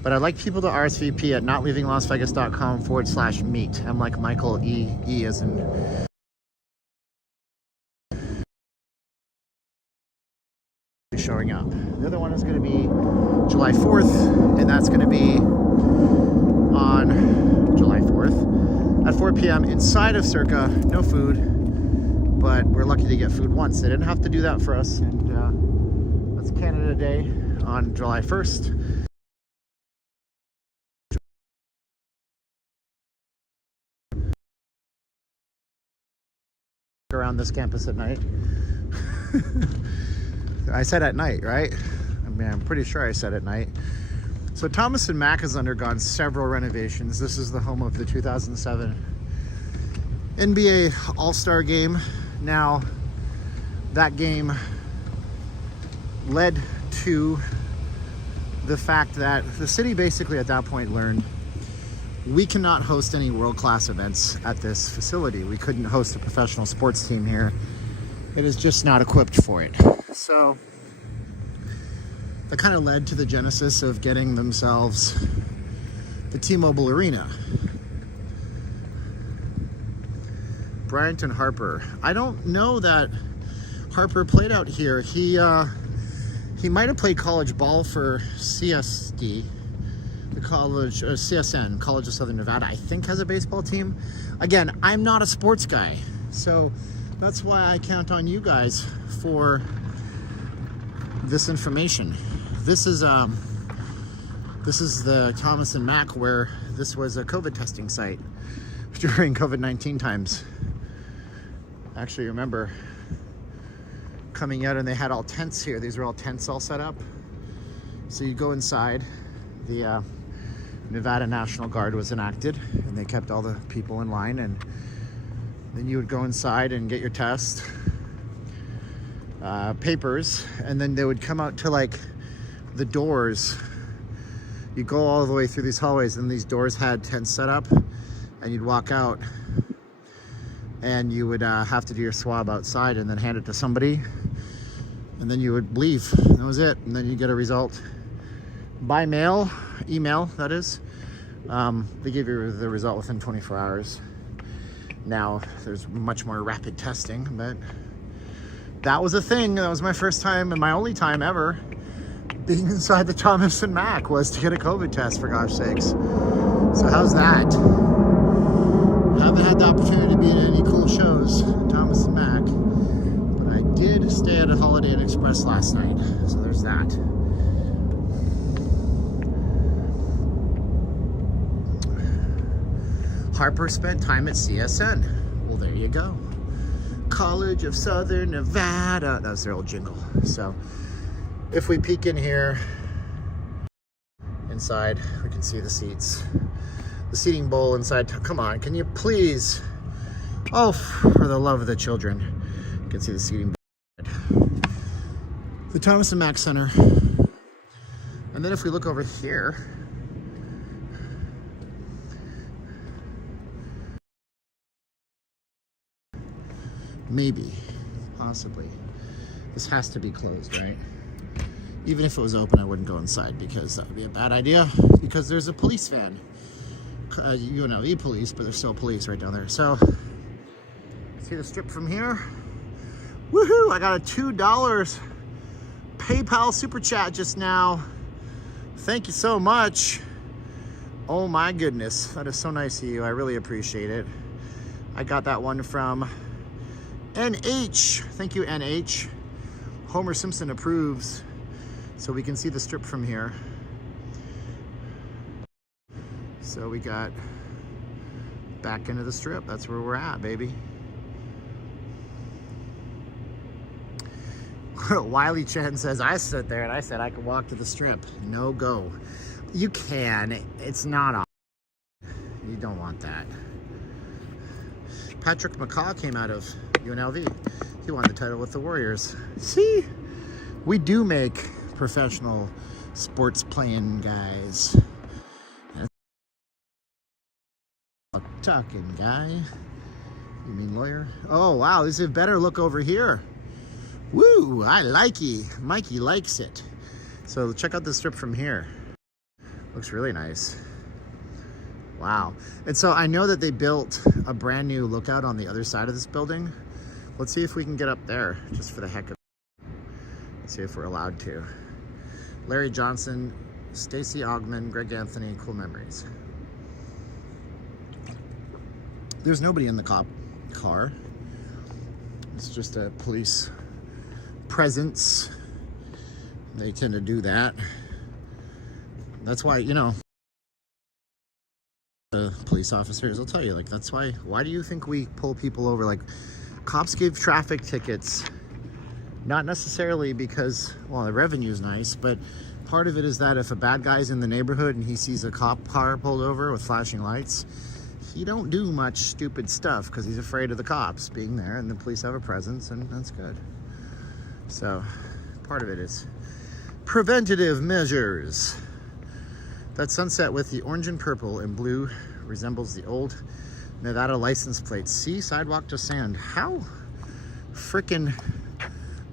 But I'd like people to RSVP at notleavinglasvegas.com/meet. I'm like Michael, E as in showing up. The other one is going to be July 4th, and that's going to be on July 4th at 4 p.m. inside of Circa. No food, but we're lucky to get food once. They didn't have to do that for us, and that's Canada Day on July 1st. Around this campus at night. I said at night, right? I mean, I'm pretty sure I said at night. So Thomas and Mack has undergone several renovations. This is the home of the 2007 NBA All-Star Game. Now, that game led to the fact that the city basically at that point learned we cannot host any world-class events at this facility. We couldn't host a professional sports team here. It is just not equipped for it. So that kind of led to the genesis of getting themselves the T-Mobile Arena. Bryant and Harper. I don't know that Harper played out here. He might have played college ball for CSD. The college, CSN, College of Southern Nevada, I think has a baseball team. Again, I'm not a sports guy, so that's why I count on you guys for this information. This is the Thomas and Mack where this was a COVID testing site during COVID-19 times. I actually remember coming out and they had all tents here. These were all tents all set up. So you go inside, the Nevada National Guard was enacted and they kept all the people in line, and then you would go inside and get your test papers, and then they would come out to like the doors. You go all the way through these hallways and these doors had tents set up, and you'd walk out and you would have to do your swab outside and then hand it to somebody, and then you would leave. That was it. And then you get a result by mail, email that is. They give you the result within 24 hours. Now there's much more rapid testing, but that was a thing. That was my first time and my only time ever being inside the Thomas and Mack, was to get a COVID test, for gosh sakes. So how's that? Haven't had the opportunity to be in any cool shows at Thomas and Mack, but I did stay at a Holiday Inn Express last night, so there's that. Harper spent time at CSN. Well, there you go. College of Southern Nevada. That was their old jingle. So If we peek in here, inside, we can see the seats. The seating bowl inside. Come on, can you please? Oh, for the love of the children. You can see the seating bowl. The Thomas and Mack Center. And then if we look over here, maybe, possibly. This has to be closed, right? Even if it was open, I wouldn't go inside because that would be a bad idea because there's a police van. UNLV police, but there's still police right down there. So, see the strip from here? Woohoo! I got a $2 PayPal super chat just now. Thank you so much. Oh my goodness, that is so nice of you. I really appreciate it. I got that one from NH. Thank you, NH. Homer Simpson approves. So we can see the strip from here. So we got back into the strip. That's where we're at, baby. Wiley Chen says, I stood there and I said I could walk to the strip. No go. You can. It's not on. You don't want that. Patrick McCaw came out of UNLV. He won the title with the Warriors. See? We do make professional sports playing guys. Talking guy. You mean lawyer? Oh, wow. This is a better look over here. Woo! I likey. Mikey likes it. So check out the strip from here. Looks really nice. Wow. And so I know that they built a brand new lookout on the other side of this building. Let's see if we can get up there just for the heck of it. Let's see if we're allowed to. Larry Johnson, Stacy Ogman, Greg Anthony, cool memories. There's nobody in the cop car. It's just a police presence. They tend to do that. That's why, you know, the police officers will tell you, like, that's why do you think we pull people over? Like, cops give traffic tickets, not necessarily because, well, the revenue is nice, but part of it is that if a bad guy's in the neighborhood and he sees a cop car pulled over with flashing lights, he don't do much stupid stuff because he's afraid of the cops being there, and the police have a presence, and that's good. So part of it is preventative measures. That sunset with the orange and purple and blue resembles the old Nevada license plates. See, sidewalk to sand. How freaking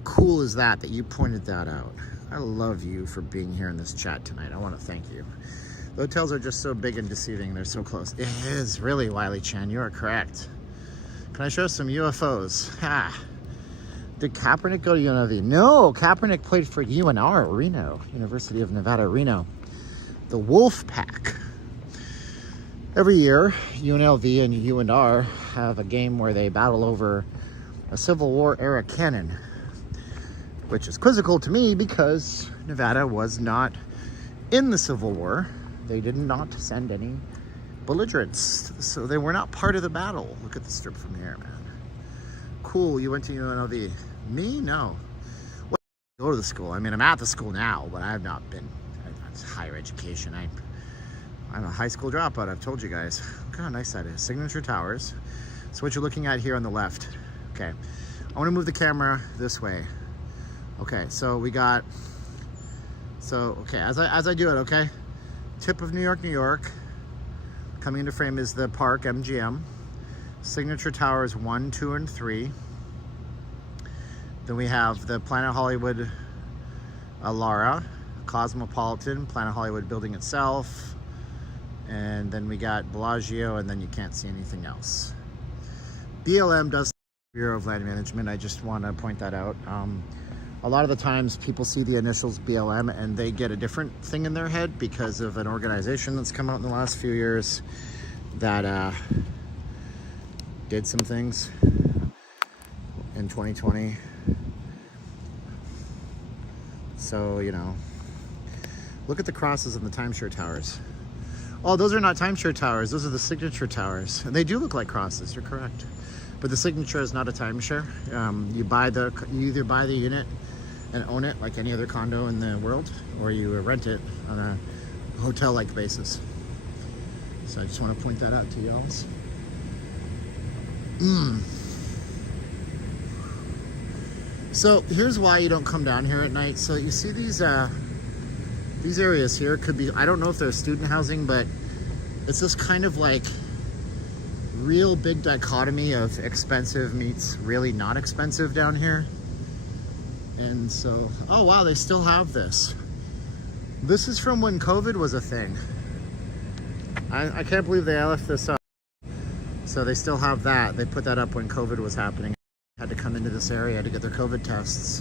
cool is that you pointed that out? I love you for being here in this chat tonight. I want to thank you. The hotels are just so big and deceiving. They're so close. It is really, Wiley Chan. You are correct. Can I show some UFOs? Ha! Did Kaepernick go to UNLV? No, Kaepernick played for UNR, Reno, University of Nevada, Reno. The Wolf Pack. Every year, UNLV and UNR have a game where they battle over a Civil War era cannon, which is quizzical to me because Nevada was not in the Civil War. They did not send any belligerents, so they were not part of the battle. Look at the strip from here, man. Cool, you went to UNLV. Me? No. Well, I go to the school. I mean, I'm at the school now, but I have not been. It's higher education. I'm a high school dropout, I've told you guys. Look how nice that is. Signature Towers. So what you're looking at here on the left. Okay, I want to move the camera this way. Okay, so we got, okay, as I do it, okay? Tip of New York, New York. Coming into frame is the park, MGM. Signature Towers 1, 2, and 3. Then we have the Planet Hollywood Alara, Cosmopolitan, Planet Hollywood building itself. And then we got Bellagio, and then you can't see anything else. BLM does Bureau of Land Management. I just want to point that out. A lot of the times people see the initials BLM and they get a different thing in their head because of an organization that's come out in the last few years that did some things in 2020. So, you know, look at the crosses on the timeshare towers. Oh, those are not timeshare towers. Those are the signature towers. And they do look like crosses, you're correct. But the signature is not a timeshare. You either buy the unit and own it like any other condo in the world, or you rent it on a hotel-like basis. So I just want to point that out to y'all. So here's why you don't come down here at night. So you see these areas here could be, I don't know if they're student housing, but it's this kind of like real big dichotomy of expensive meets really not expensive down here. And so, oh wow, they still have this. This is from when COVID was a thing. I can't believe they left this up. So they still have that. They put that up when COVID was happening. Had to come into this area to get their COVID tests.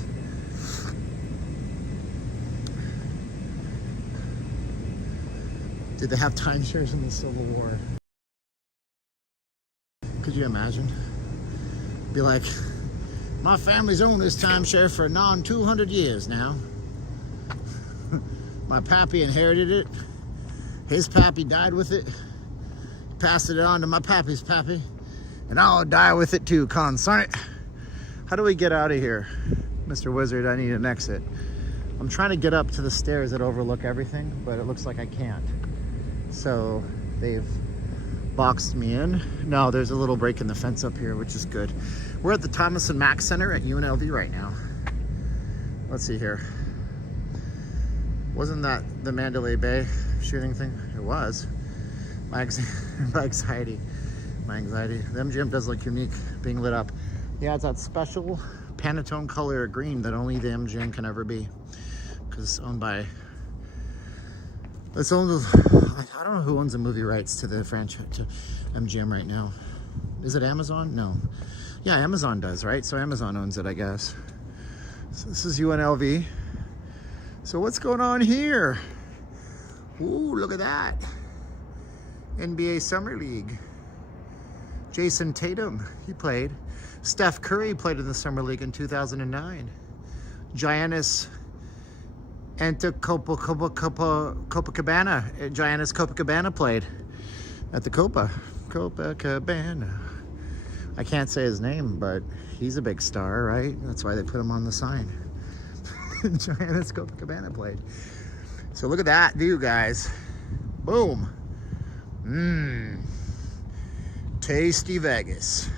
Did they have timeshares in the Civil War? Could you imagine? Be like, my family's owned this timeshare for 200 years now. My pappy inherited it. His pappy died with it. Passed it on to my pappy's pappy. And I'll die with it too, consarn it. How do we get out of here? Mr. Wizard, I need an exit. I'm trying to get up to the stairs that overlook everything, but it looks like I can't. So they've boxed me in. No, there's a little break in the fence up here, which is good. We're at the Thomas and Mack Center at UNLV right now. Let's see here. Wasn't that the Mandalay Bay shooting thing? It was. My anxiety. The MGM does look unique being lit up. Yeah, it's that special Pantone color green that only the MGM can ever be. Because it's owned by... It's owned... I don't know who owns the movie rights to the franchise, to MGM right now. Is it Amazon? No. Yeah, Amazon does, right? So Amazon owns it, I guess. So this is UNLV. So what's going on here? Ooh, look at that. NBA Summer League. Jason Tatum, he played. Steph Curry played in the Summer League in 2009. Giannis Copacabana. Giannis Copacabana played at the Copacabana. I can't say his name, but he's a big star, right? That's why they put him on the sign. Giannis Copacabana played. So look at that view, guys. Boom. Tasty Vegas.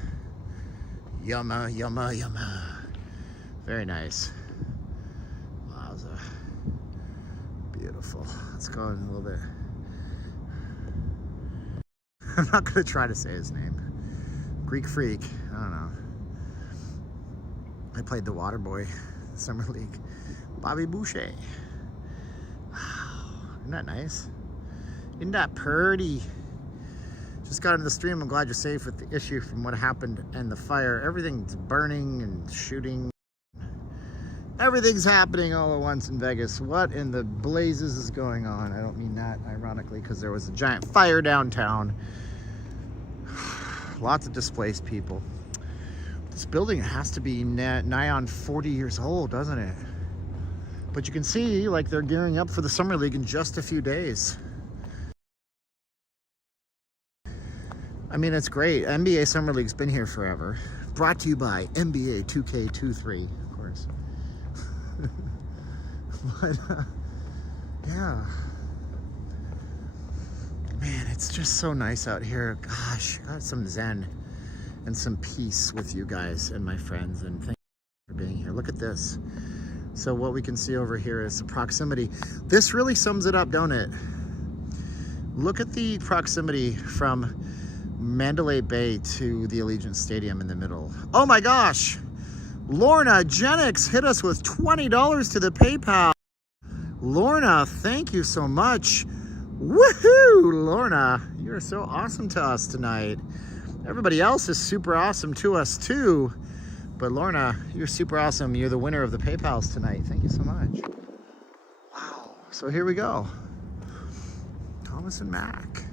Yumma, yumma, yumma. Very nice. Wowza. Beautiful. Let's go in a little bit. I'm not going to try to say his name. Greek Freak. I don't know. I played the Waterboy Summer League. Bobby Boucher. Wow. Isn't that nice? Isn't that pretty? Just got into the stream. I'm glad you're safe with the issue from what happened and the fire. Everything's burning and shooting. Everything's happening all at once in Vegas. What in the blazes is going on? I don't mean that ironically, because there was a giant fire downtown. Lots of displaced people. This building has to be nigh on 40 years old, doesn't it? But you can see, like, they're gearing up for the Summer League in just a few days. I mean, it's great. NBA Summer League's been here forever. Brought to you by NBA 2K23, of course. But, yeah. Man, it's just so nice out here. Gosh, got some zen and some peace with you guys and my friends. And thank you for being here. Look at this. So what we can see over here is the proximity. This really sums it up, don't it? Look at the proximity from Mandalay Bay to the Allegiant Stadium in the middle. Oh my gosh! Lorna Genix hit us with $20 to the PayPal. Lorna, thank you so much. Woohoo! Lorna, you're so awesome to us tonight. Everybody else is super awesome to us too. But Lorna, you're super awesome. You're the winner of the PayPals tonight. Thank you so much. Wow. So here we go. Thomas and Mack.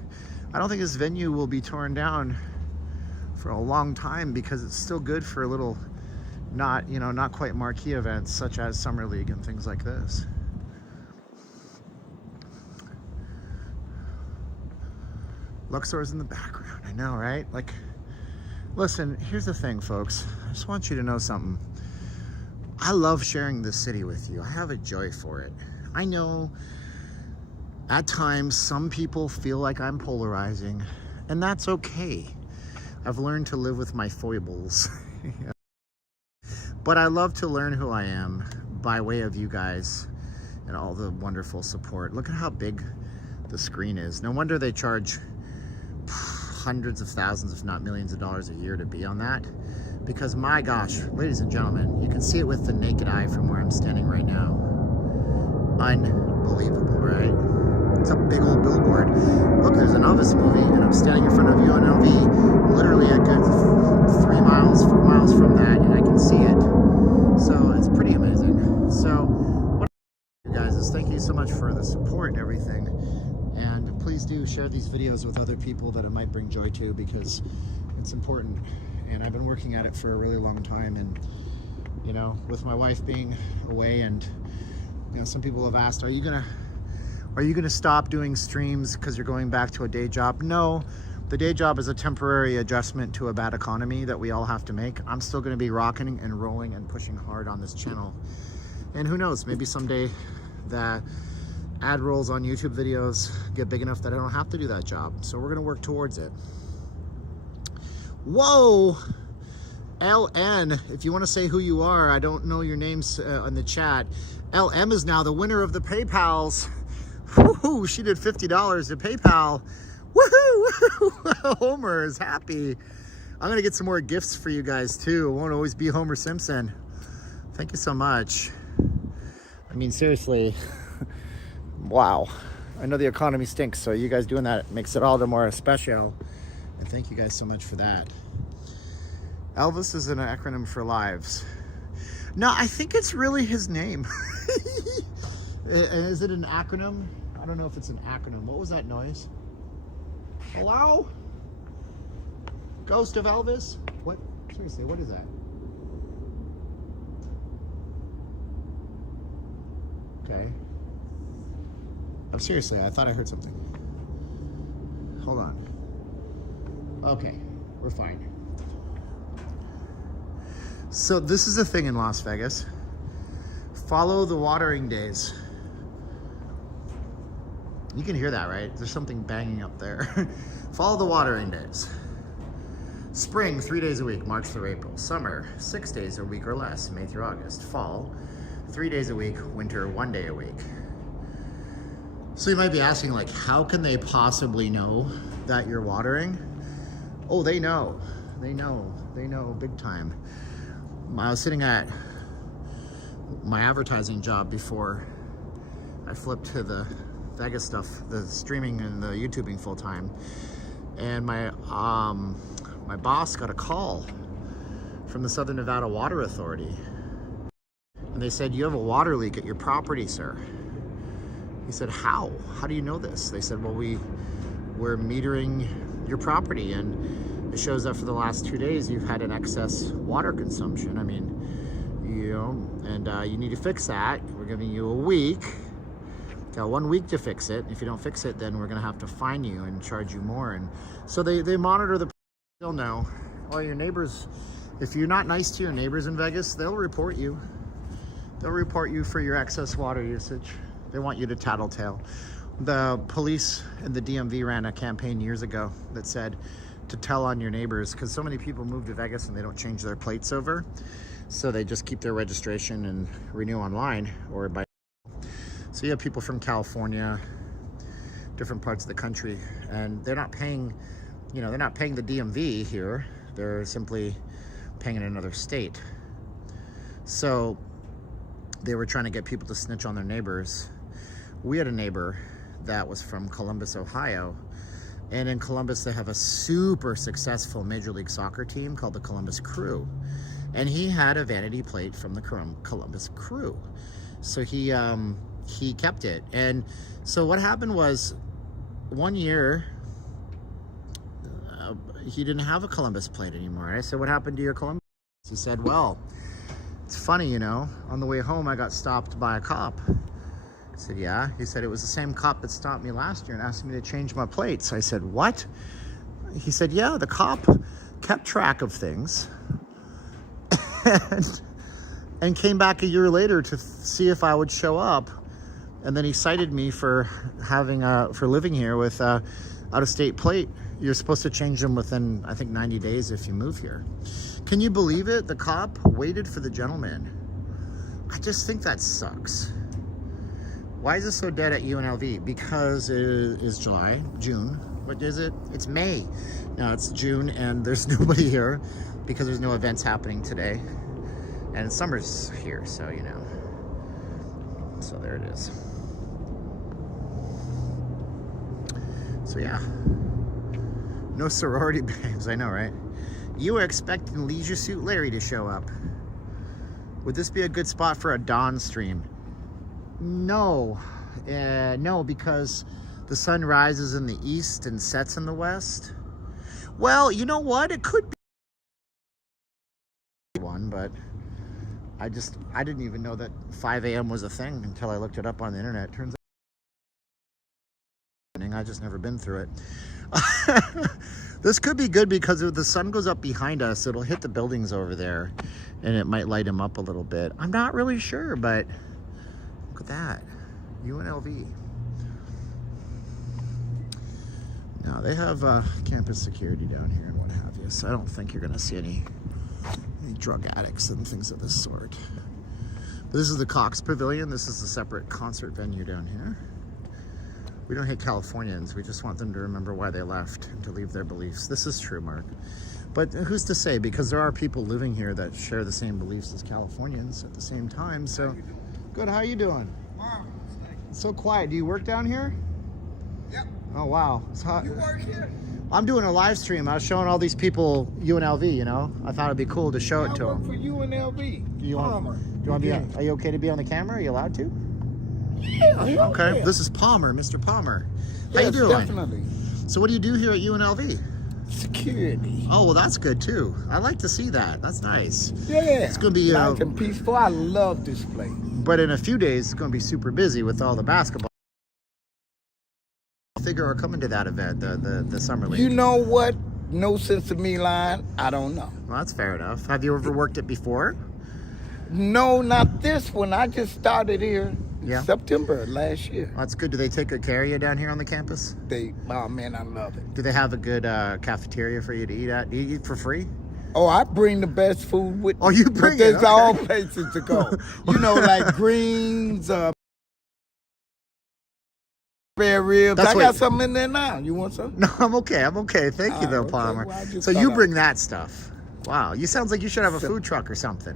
I don't think this venue will be torn down for a long time because it's still good for a little, not quite marquee events such as Summer League and things like this. Luxor's in the background. I know, right? Like, listen, here's the thing, folks. I just want you to know something. I love sharing this city with you. I have a joy for it. I know at times some people feel like I'm polarizing, and that's okay. I've learned to live with my foibles. But I love to learn who I am by way of you guys and all the wonderful support. Look at how big the screen is. No wonder they charge hundreds of thousands, if not millions of dollars a year to be on that. Because my gosh, ladies and gentlemen, you can see it with the naked eye from where I'm standing right now. Unbelievable, right? It's a big old billboard. Look, there's an Elvis movie, and I'm standing in front of UNLV, literally a good 4 miles from that, and I can see it. So it's pretty amazing. So what I want to you guys is thank you so much for the support and everything. And please do share these videos with other people that it might bring joy to, because it's important. And I've been working at it for a really long time, and you know, with my wife being away, and you know, some people have asked, are you gonna stop doing streams because you're going back to a day job? No, the day job is a temporary adjustment to a bad economy that we all have to make. I'm still gonna be rocking and rolling and pushing hard on this channel. And who knows, maybe someday the ad rolls on YouTube videos get big enough that I don't have to do that job. So we're gonna work towards it. Whoa, LN, if you want to say who you are, I don't know your names in the chat. LM is now the winner of the PayPals. Woohoo, she did $50 to PayPal. Woohoo, Homer is happy. I'm gonna get some more gifts for you guys too. It won't always be Homer Simpson. Thank you so much. I mean, seriously, wow. I know the economy stinks, so you guys doing that makes it all the more special. And thank you guys so much for that. Elvis is an acronym for lives. No, I think it's really his name. Is it an acronym? I don't know if it's an acronym. What was that noise? Hello? Ghost of Elvis? What? Seriously, what is that? Okay. Oh, seriously, I thought I heard something. Hold on. Okay, we're fine. So this is the thing in Las Vegas. Follow the watering days. You can hear that, right? There's something banging up there. Follow the watering days. Spring, 3 days a week, March through April. Summer, 6 days a week or less, May through August. Fall, 3 days a week. Winter, 1 day a week. So you might be asking, like, how can they possibly know that you're watering? Oh, they know. They know big time. I was sitting at my advertising job before I flipped to the Vegas stuff, the streaming and the YouTubing full time. And my boss got a call from the Southern Nevada Water Authority. And they said, you have a water leak at your property, sir. He said, how? How do you know this? They said, well, we're metering your property, and it shows that for the last 2 days you've had an excess water consumption. I mean, you know, and you need to fix that. We're giving you a week. Got 1 week to fix it. If you don't fix it, then we're gonna have to fine you and charge you more. And so they monitor the. They'll know. All your neighbors, if you're not nice to your neighbors in Vegas, they'll report you. They'll report you for your excess water usage. They want you to tattletale. The police and the DMV ran a campaign years ago that said to tell on your neighbors, because so many people move to Vegas and they don't change their plates over. So they just keep their registration and renew online or by. So you have people from California, different parts of the country, and they're not paying, you know, they're not paying the DMV here. They're simply paying in another state. So they were trying to get people to snitch on their neighbors. We had a neighbor that was from Columbus, Ohio. And in Columbus, they have a super successful Major League Soccer team called the Columbus Crew. And he had a vanity plate from the Columbus Crew. So he kept it. And so what happened was, 1 year, he didn't have a Columbus plate anymore. I said, what happened to your Columbus? He said, well, it's funny, you know, on the way home, I got stopped by a cop. I said, yeah. He said, it was the same cop that stopped me last year and asked me to change my plates. I said, what? He said, yeah, the cop kept track of things. and came back a year later to see if I would show up. And then he cited me for having for living here with out-of-state plate. You're supposed to change them within, I think, 90 days if you move here. Can you believe it? The cop waited for the gentleman. I just think that sucks. Why is it so dead at UNLV? Because it is June. What is it? It's May. No, it's June, and there's nobody here because there's no events happening today. And summer's here, so you know. So there it is. So yeah. No sorority babes, I know, right? You were expecting Leisure Suit Larry to show up. Would this be a good spot for a dawn stream? No. No, because the sun rises in the east and sets in the west. Well, you know what? It could be one, but I didn't even know that 5 a.m. was a thing until I looked it up on the internet. Turns out I just never been through it. This could be good because if the sun goes up behind us, it'll hit the buildings over there and it might light them up a little bit. I'm not really sure, but look at that. UNLV. Now they have campus security down here and what have you, so I don't think you're gonna see any drug addicts and things of this sort. But this is the Cox Pavilion. This is a separate concert venue down here. We don't hate Californians. We just want them to remember why they left and to leave their beliefs. This is true, Mark. But who's to say? Because there are people living here that share the same beliefs as Californians at the same time. So, good. How you doing? Wow. It's so quiet. Do you work down here? Yep. Oh, wow. It's hot. You work here? I'm doing a live stream. I was showing all these people UNLV, you know. I thought it'd be cool to show it to I work them. for UNLV. Do you want to be on, are you okay to be on the camera? Are you allowed to? Yeah. Okay. Yeah. This is Palmer, Mr. Palmer. How Yes, you doing? Definitely. So what do you do here at UNLV? Security. Oh, well, that's good too. I like to see that. That's nice. Yeah. It's gonna be nice and peaceful. I love this place. but in a few days it's gonna be super busy with all the basketball. I figure are coming to that event, the summer league. You know what? No sense of me lying. I don't know. Well, that's fair enough. Have you ever worked it before? No, not this one. I just started here Yeah. September last year. Well, that's good. Do they take good care of you down here on the campus? Oh man, I love it. Do they have a good cafeteria for you to eat at? Do you eat for free? Oh, I bring the best food with me. Oh, you bring but it? there's Okay. all places to go. You know, like greens, spare ribs. That's I what- got something in there now. You want some? No, I'm okay. I'm okay. Thank you, though, okay. Palmer. Well, I just So thought you I- bring that stuff. Wow, you sounds like you should have a food truck or something.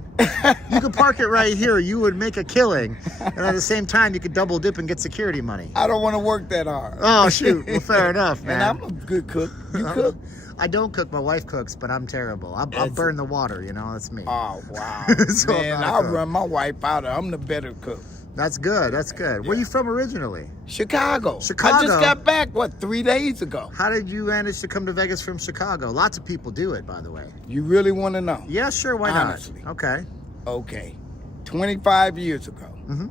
You could park it right here. You would make a killing, and at the same time, you could double dip and get security money. I don't want to work that hard. Oh shoot! Well, fair enough, man. And I'm a good cook. You cook? I don't cook. My wife cooks, but I'm terrible. I'll burn the water. You know, that's me. Oh wow, So man! I'm not a I'll cook. run my wife out. I'm the better cook. That's good. That's good. Where are you from originally? Chicago. Chicago? I just got back 3 days ago. How did you manage to come to Vegas from Chicago? Lots of people do it, by the way. You really want to know? Yeah, sure. Why Honestly. not? Okay. Okay, 25 years ago, Mhm.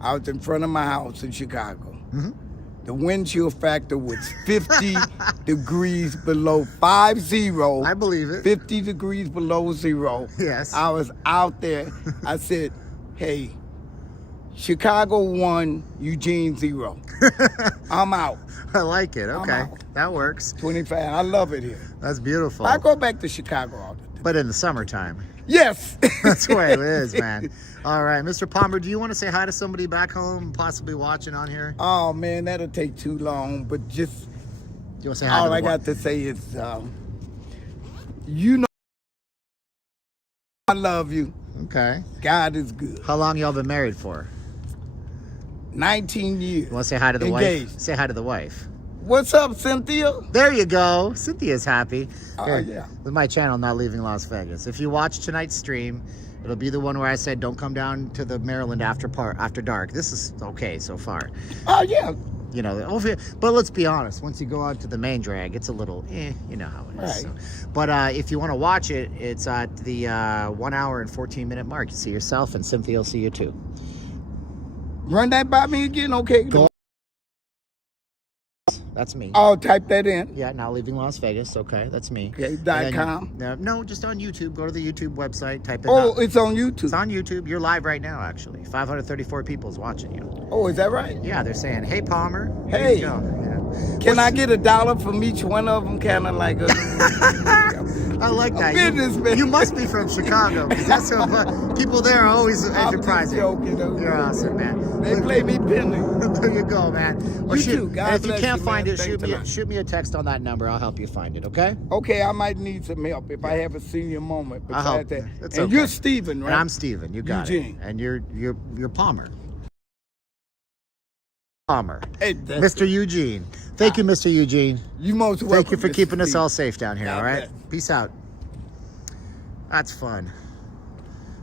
I was in front of my house in Chicago. Mhm. The windshield factor was 50 degrees below 50. I believe it. 50 degrees below zero. Yes. I was out there. I said, hey, Chicago 1, Eugene 0. I'm out. I like it. Okay. out. That works. 25. I love it here. That's beautiful. I go back to Chicago all the time. But in the summertime. Yes. That's the way it is, man. All right. Mr. Palmer, do you want to say hi to somebody back home possibly watching on here? Oh, man, that'll take too long. But just Do you want to say hi all to the I got to say is, you know, I love you. Okay. God is good. How long y'all been married for? 19 years. You want to say hi to the Engaged. wife? Say hi to the wife. What's up, Cynthia? There you go. Cynthia's happy. Oh, Here, yeah. With my channel, Not Leaving Las Vegas. If you watch tonight's stream, it'll be the one where I said don't come down to the Maryland after dark. This is okay so far. Oh, yeah. You know, but let's be honest. Once you go out to the main drag, it's a little, you know how it is. So. But if you want to watch it, it's at the 1 hour and 14-minute mark. You see yourself, and Cynthia will see you too. Run that by me again, okay? Go. That's me. I'll type that in. Yeah, Not Leaving Las Vegas. Okay, that's me. Okay, And then .com. no, just on YouTube. Go to the YouTube website. Type it. Oh, it's on YouTube. It's on YouTube. You're live right now, actually. 534 people's watching you. Oh, is that right? Yeah, they're saying, "Hey, Palmer." There Hey. you go. Yeah. Can I get $1 from each one of them? Kind of like a I like that. businessman. You must be from Chicago, because that's so people there are always I'm just enterprising. joking, okay? You're awesome, man. They play me penny. There you go, man. Well, You too. God and if you bless can't you, find man. it, Thanks shoot me a text on that number. I'll help you find it. Okay? Okay, I might need some help if I have a senior moment. I hope. Besides that, It's and okay. you're Steven, right? And I'm Steven. You got Eugene. it. And you're Palmer. Palmer. Hey, that's Mr. Eugene. Thank you, Mr. Eugene. You most welcome. Thank you for Mr. keeping us Steven. all safe down here, God all right? bless. Peace out. That's fun.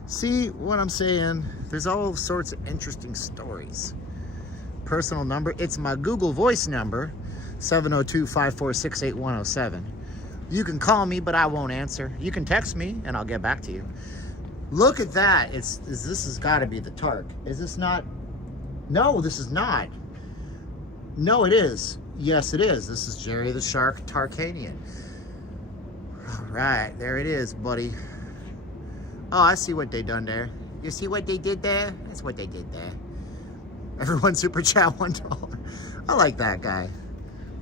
See what I'm saying? There's all sorts of interesting stories. Personal number, it's my Google Voice number, 702-546-8107. You can call me, but I won't answer. You can text me, and I'll get back to you. Look at that. This has got to be the Tark. Is this not? No, this is not. No, it is. Yes, it is. This is Jerry the Shark Tarkanian. All right, there it is, buddy. Oh, I see what they done there. You see what they did there? That's what they did there. Everyone super chat $1. I like that guy.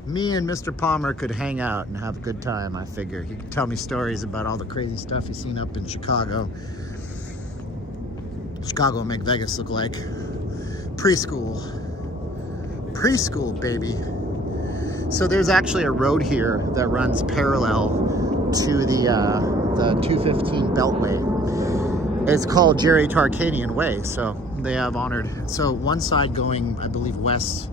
Me and Mr. Palmer could hang out and have a good time, I figure. He could tell me stories about all the crazy stuff he's seen up in Chicago. Chicago will make Vegas look like preschool. Preschool, baby. So there's actually a road here that runs parallel to the 215 Beltway. It's called Jerry Tarkanian Way, so they have honored. So one side going, I believe, west.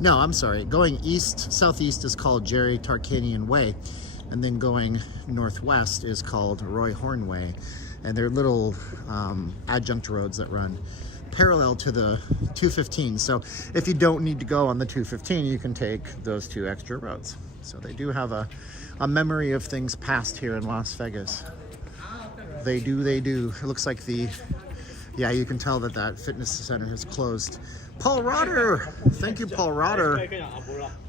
No, I'm sorry. Going east, southeast is called Jerry Tarkanian Way, and then going northwest is called Roy Horn Way. And they're little adjunct roads that run parallel to the 215. So if you don't need to go on the 215, you can take those two extra roads. So they do have a memory of things past here in Las Vegas. They do. It looks like yeah, you can tell that fitness center has closed. Paul Rotter, thank you, Paul Rotter.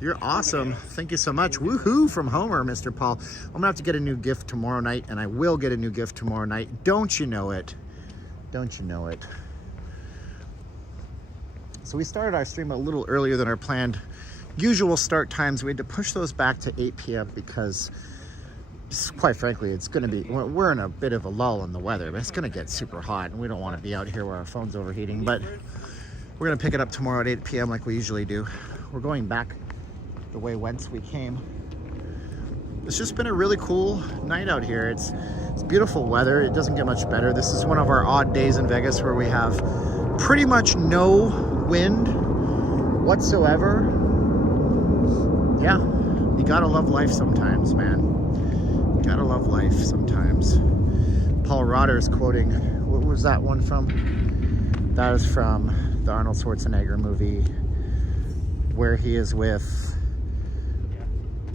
You're awesome. Thank you so much. Woohoo from Homer, Mr. Paul. I'm gonna have to get a new gift tomorrow night, and I will get a new gift tomorrow night. Don't you know it? Don't you know it? So we started our stream a little earlier than our planned usual start times. We had to push those back to 8 p.m. because, quite frankly, it's going to be, we're in a bit of a lull in the weather, but it's going to get super hot, and we don't want to be out here where our phone's overheating. But we're going to pick it up tomorrow at 8 p.m. like we usually do. We're going back the way whence we came. It's just been a really cool night out here. It's beautiful weather. It doesn't get much better. This is one of our odd days in Vegas where we have pretty much no wind whatsoever. Yeah, you gotta love life sometimes, man. You gotta love life sometimes. Paul Rotter is quoting, what was that one from? That is from the Arnold Schwarzenegger movie where he is with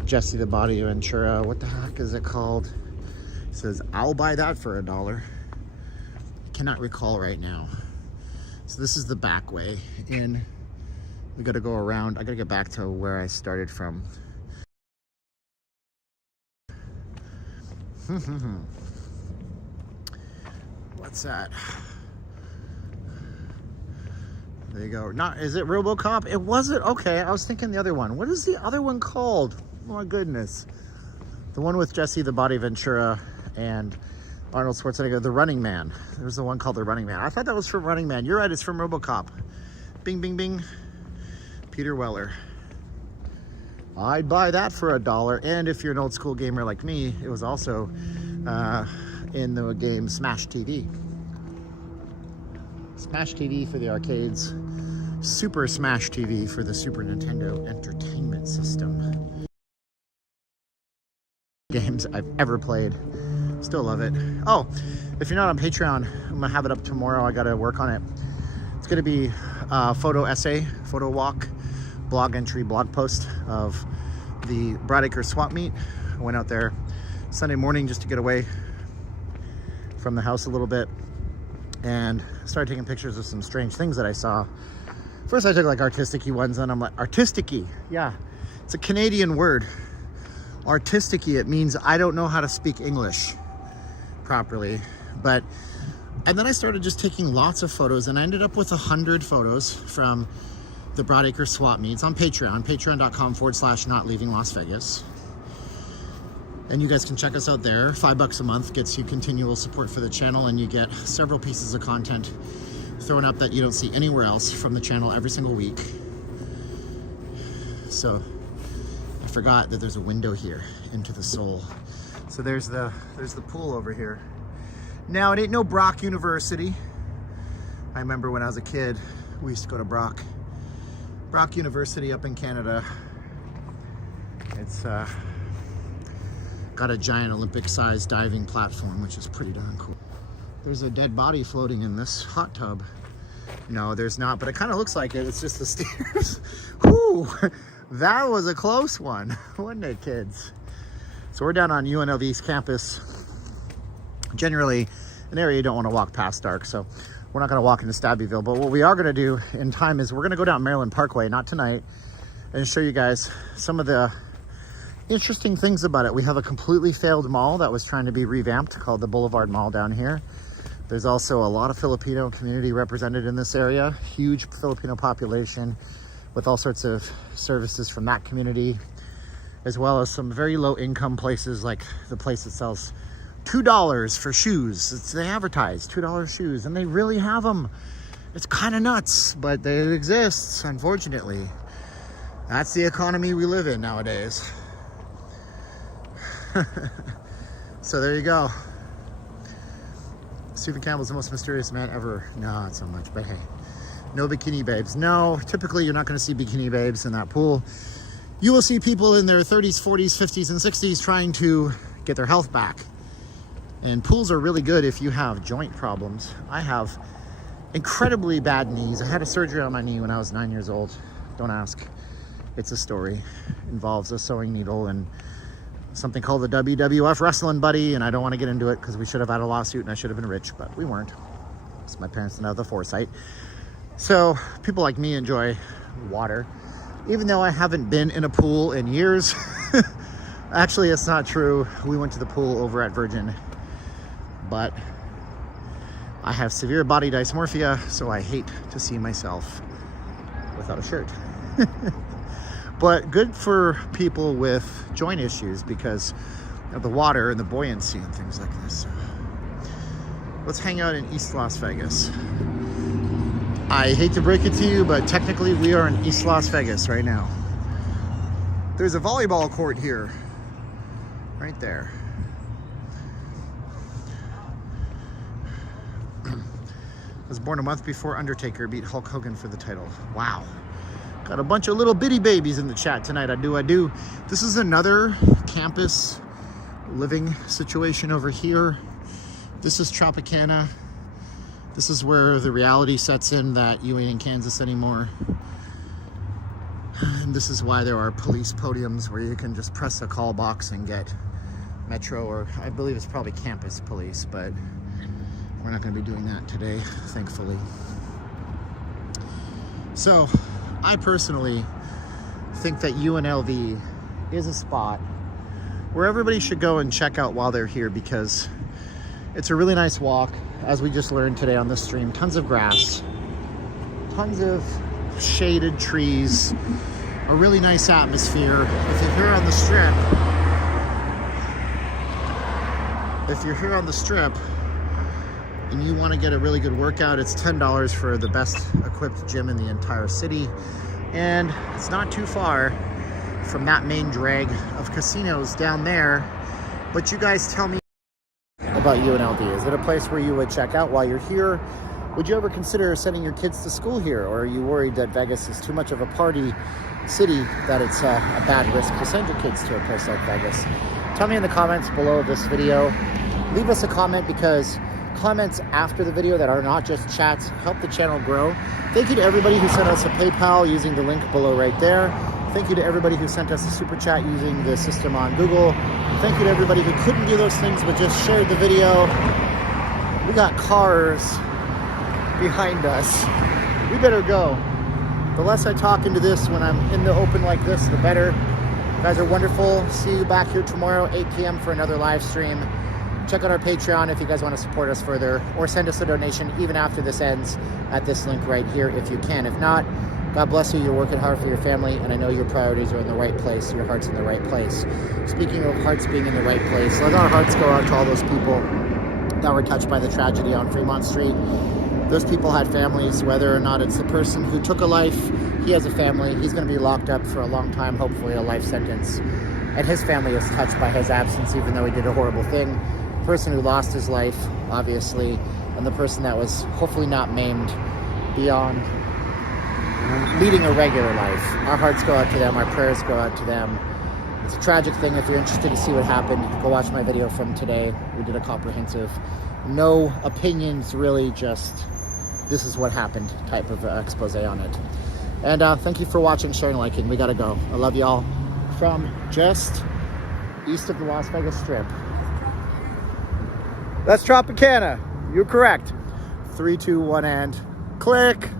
Jesse the Body Ventura. What the heck is it called? He says, I'll buy that for $1. Cannot recall right now. So this is the back way in. We gotta go around. I gotta get back to where I started from. What's that? There you go. Not, is it RoboCop? It wasn't. Okay, I was thinking the other one. What is the other one called? Oh my goodness. The one with Jesse the Body Ventura and Arnold Schwarzenegger, The Running Man. There's the one called The Running Man. I thought that was from Running Man. You're right, it's from RoboCop. Bing, bing, bing. Peter Weller. I'd buy that for $1. And if you're an old school gamer like me, it was also in the game Smash TV. Smash TV for the arcades. Super Smash TV for the Super Nintendo Entertainment System. Games I've ever played. Still love it. Oh, if you're not on Patreon, I'm gonna have it up tomorrow. I gotta work on it. It's gonna be a photo essay, photo walk, blog entry, blog post of the Broadacre swap meet. I went out there Sunday morning just to get away from the house a little bit and started taking pictures of some strange things that I saw. First I took like artistic-y ones, and I'm like, artistic-y? Yeah. It's a Canadian word. Artistic-y, it means I don't know how to speak English properly. And then I started just taking lots of photos, and I ended up with 100 photos from the Broadacre swap meets on Patreon, patreon.com/notleavinglasvegas. And you guys can check us out there. $5 a month gets you continual support for the channel, and you get several pieces of content thrown up that you don't see anywhere else from the channel every single week. So I forgot that there's a window here into the soul. So there's the pool over here. Now it ain't no Brock University. I remember when I was a kid, we used to go to Brock University up in Canada. It's got a giant Olympic-sized diving platform, which is pretty darn cool. There's a dead body floating in this hot tub. No, there's not, but it kind of looks like it. It's just the stairs. Whew, that was a close one, wasn't it, kids? So we're down on UNLV's campus. Generally, an area you don't want to walk past dark, so we're not going to walk into Stabbyville. But what we are going to do in time is we're going to go down Maryland Parkway, not tonight, and show you guys some of the interesting things about it. We have a completely failed mall that was trying to be revamped called the Boulevard Mall down here. There's also a lot of Filipino community represented in this area, huge Filipino population with all sorts of services from that community, as well as some very low income places like the place that sells $2 for shoes. They advertise $2 shoes, and they really have them. It's kind of nuts, but it exists, unfortunately. That's the economy we live in nowadays. So there you go. Stephen Campbell's the most mysterious man ever. No, not so much, but hey. No bikini babes. No, typically you're not going to see bikini babes in that pool. You will see people in their 30s, 40s, 50s, and 60s trying to get their health back. And pools are really good if you have joint problems. I have incredibly bad knees. I had a surgery on my knee when I was 9 years old. Don't ask. It's a story. It involves a sewing needle and something called the WWF Wrestling Buddy, and I don't want to get into it because we should have had a lawsuit and I should have been rich, but we weren't. So my parents didn't have the foresight. So people like me enjoy water, even though I haven't been in a pool in years. Actually, it's not true. We went to the pool over at Virgin, but I have severe body dysmorphia, so I hate to see myself without a shirt. But good for people with joint issues because of the water and the buoyancy and things like this. Let's hang out in East Las Vegas. I hate to break it to you, but technically we are in East Las Vegas right now. There's a volleyball court here, right there. I was born a month before Undertaker beat Hulk Hogan for the title. Wow. Got a bunch of little bitty babies in the chat tonight. I do. This is another campus living situation over here. This is Tropicana. This is where the reality sets in that you ain't in Kansas anymore. And this is why there are police podiums where you can just press a call box and get Metro, or I believe it's probably campus police, but we're not going to be doing that today, thankfully. So I personally think that UNLV is a spot where everybody should go and check out while they're here, because it's a really nice walk, as we just learned today on the stream. Tons of grass, tons of shaded trees, a really nice atmosphere. If you're here on the strip, and you want to get a really good workout, it's $10 for the best equipped gym in the entire city. And it's not too far from that main drag of casinos down there. But you guys tell me about UNLV. Is it a place where you would check out while you're here? Would you ever consider sending your kids to school here? Or are you worried that Vegas is too much of a party city, that it's a bad risk to send your kids to a place like Vegas? Tell me in the comments below this video. Leave us a comment, because comments after the video that are not just chats help the channel grow. Thank you to everybody who sent us a PayPal using the link below right there. Thank you to everybody who sent us a super chat using the system on Google. Thank you to everybody who couldn't do those things but just shared the video. We got cars behind us. We better go. The less I talk into this when I'm in the open like this, the better. You guys are wonderful. See you back here tomorrow, 8 p.m. for another live stream. Check out our Patreon if you guys want to support us further, or send us a donation even after this ends at this link right here if you can. If not, God bless you. You're working hard for your family, and I know your priorities are in the right place. Your heart's in the right place. Speaking of hearts being in the right place, let our hearts go out to all those people that were touched by the tragedy on Fremont Street. Those people had families, whether or not it's the person who took a life. He has a family. He's going to be locked up for a long time, hopefully a life sentence. And his family is touched by his absence, even though he did a horrible thing. The person who lost his life, obviously, and the person that was hopefully not maimed beyond leading a regular life. Our hearts go out to them. Our prayers go out to them. It's a tragic thing. If you're interested to see what happened, go watch my video from today. We did a comprehensive, no opinions, really, just this is what happened type of expose on it. And thank you for watching, sharing, liking. We gotta go. I love y'all from just east of the Las Vegas Strip. That's Tropicana. You're correct. 3, 2, 1, and click.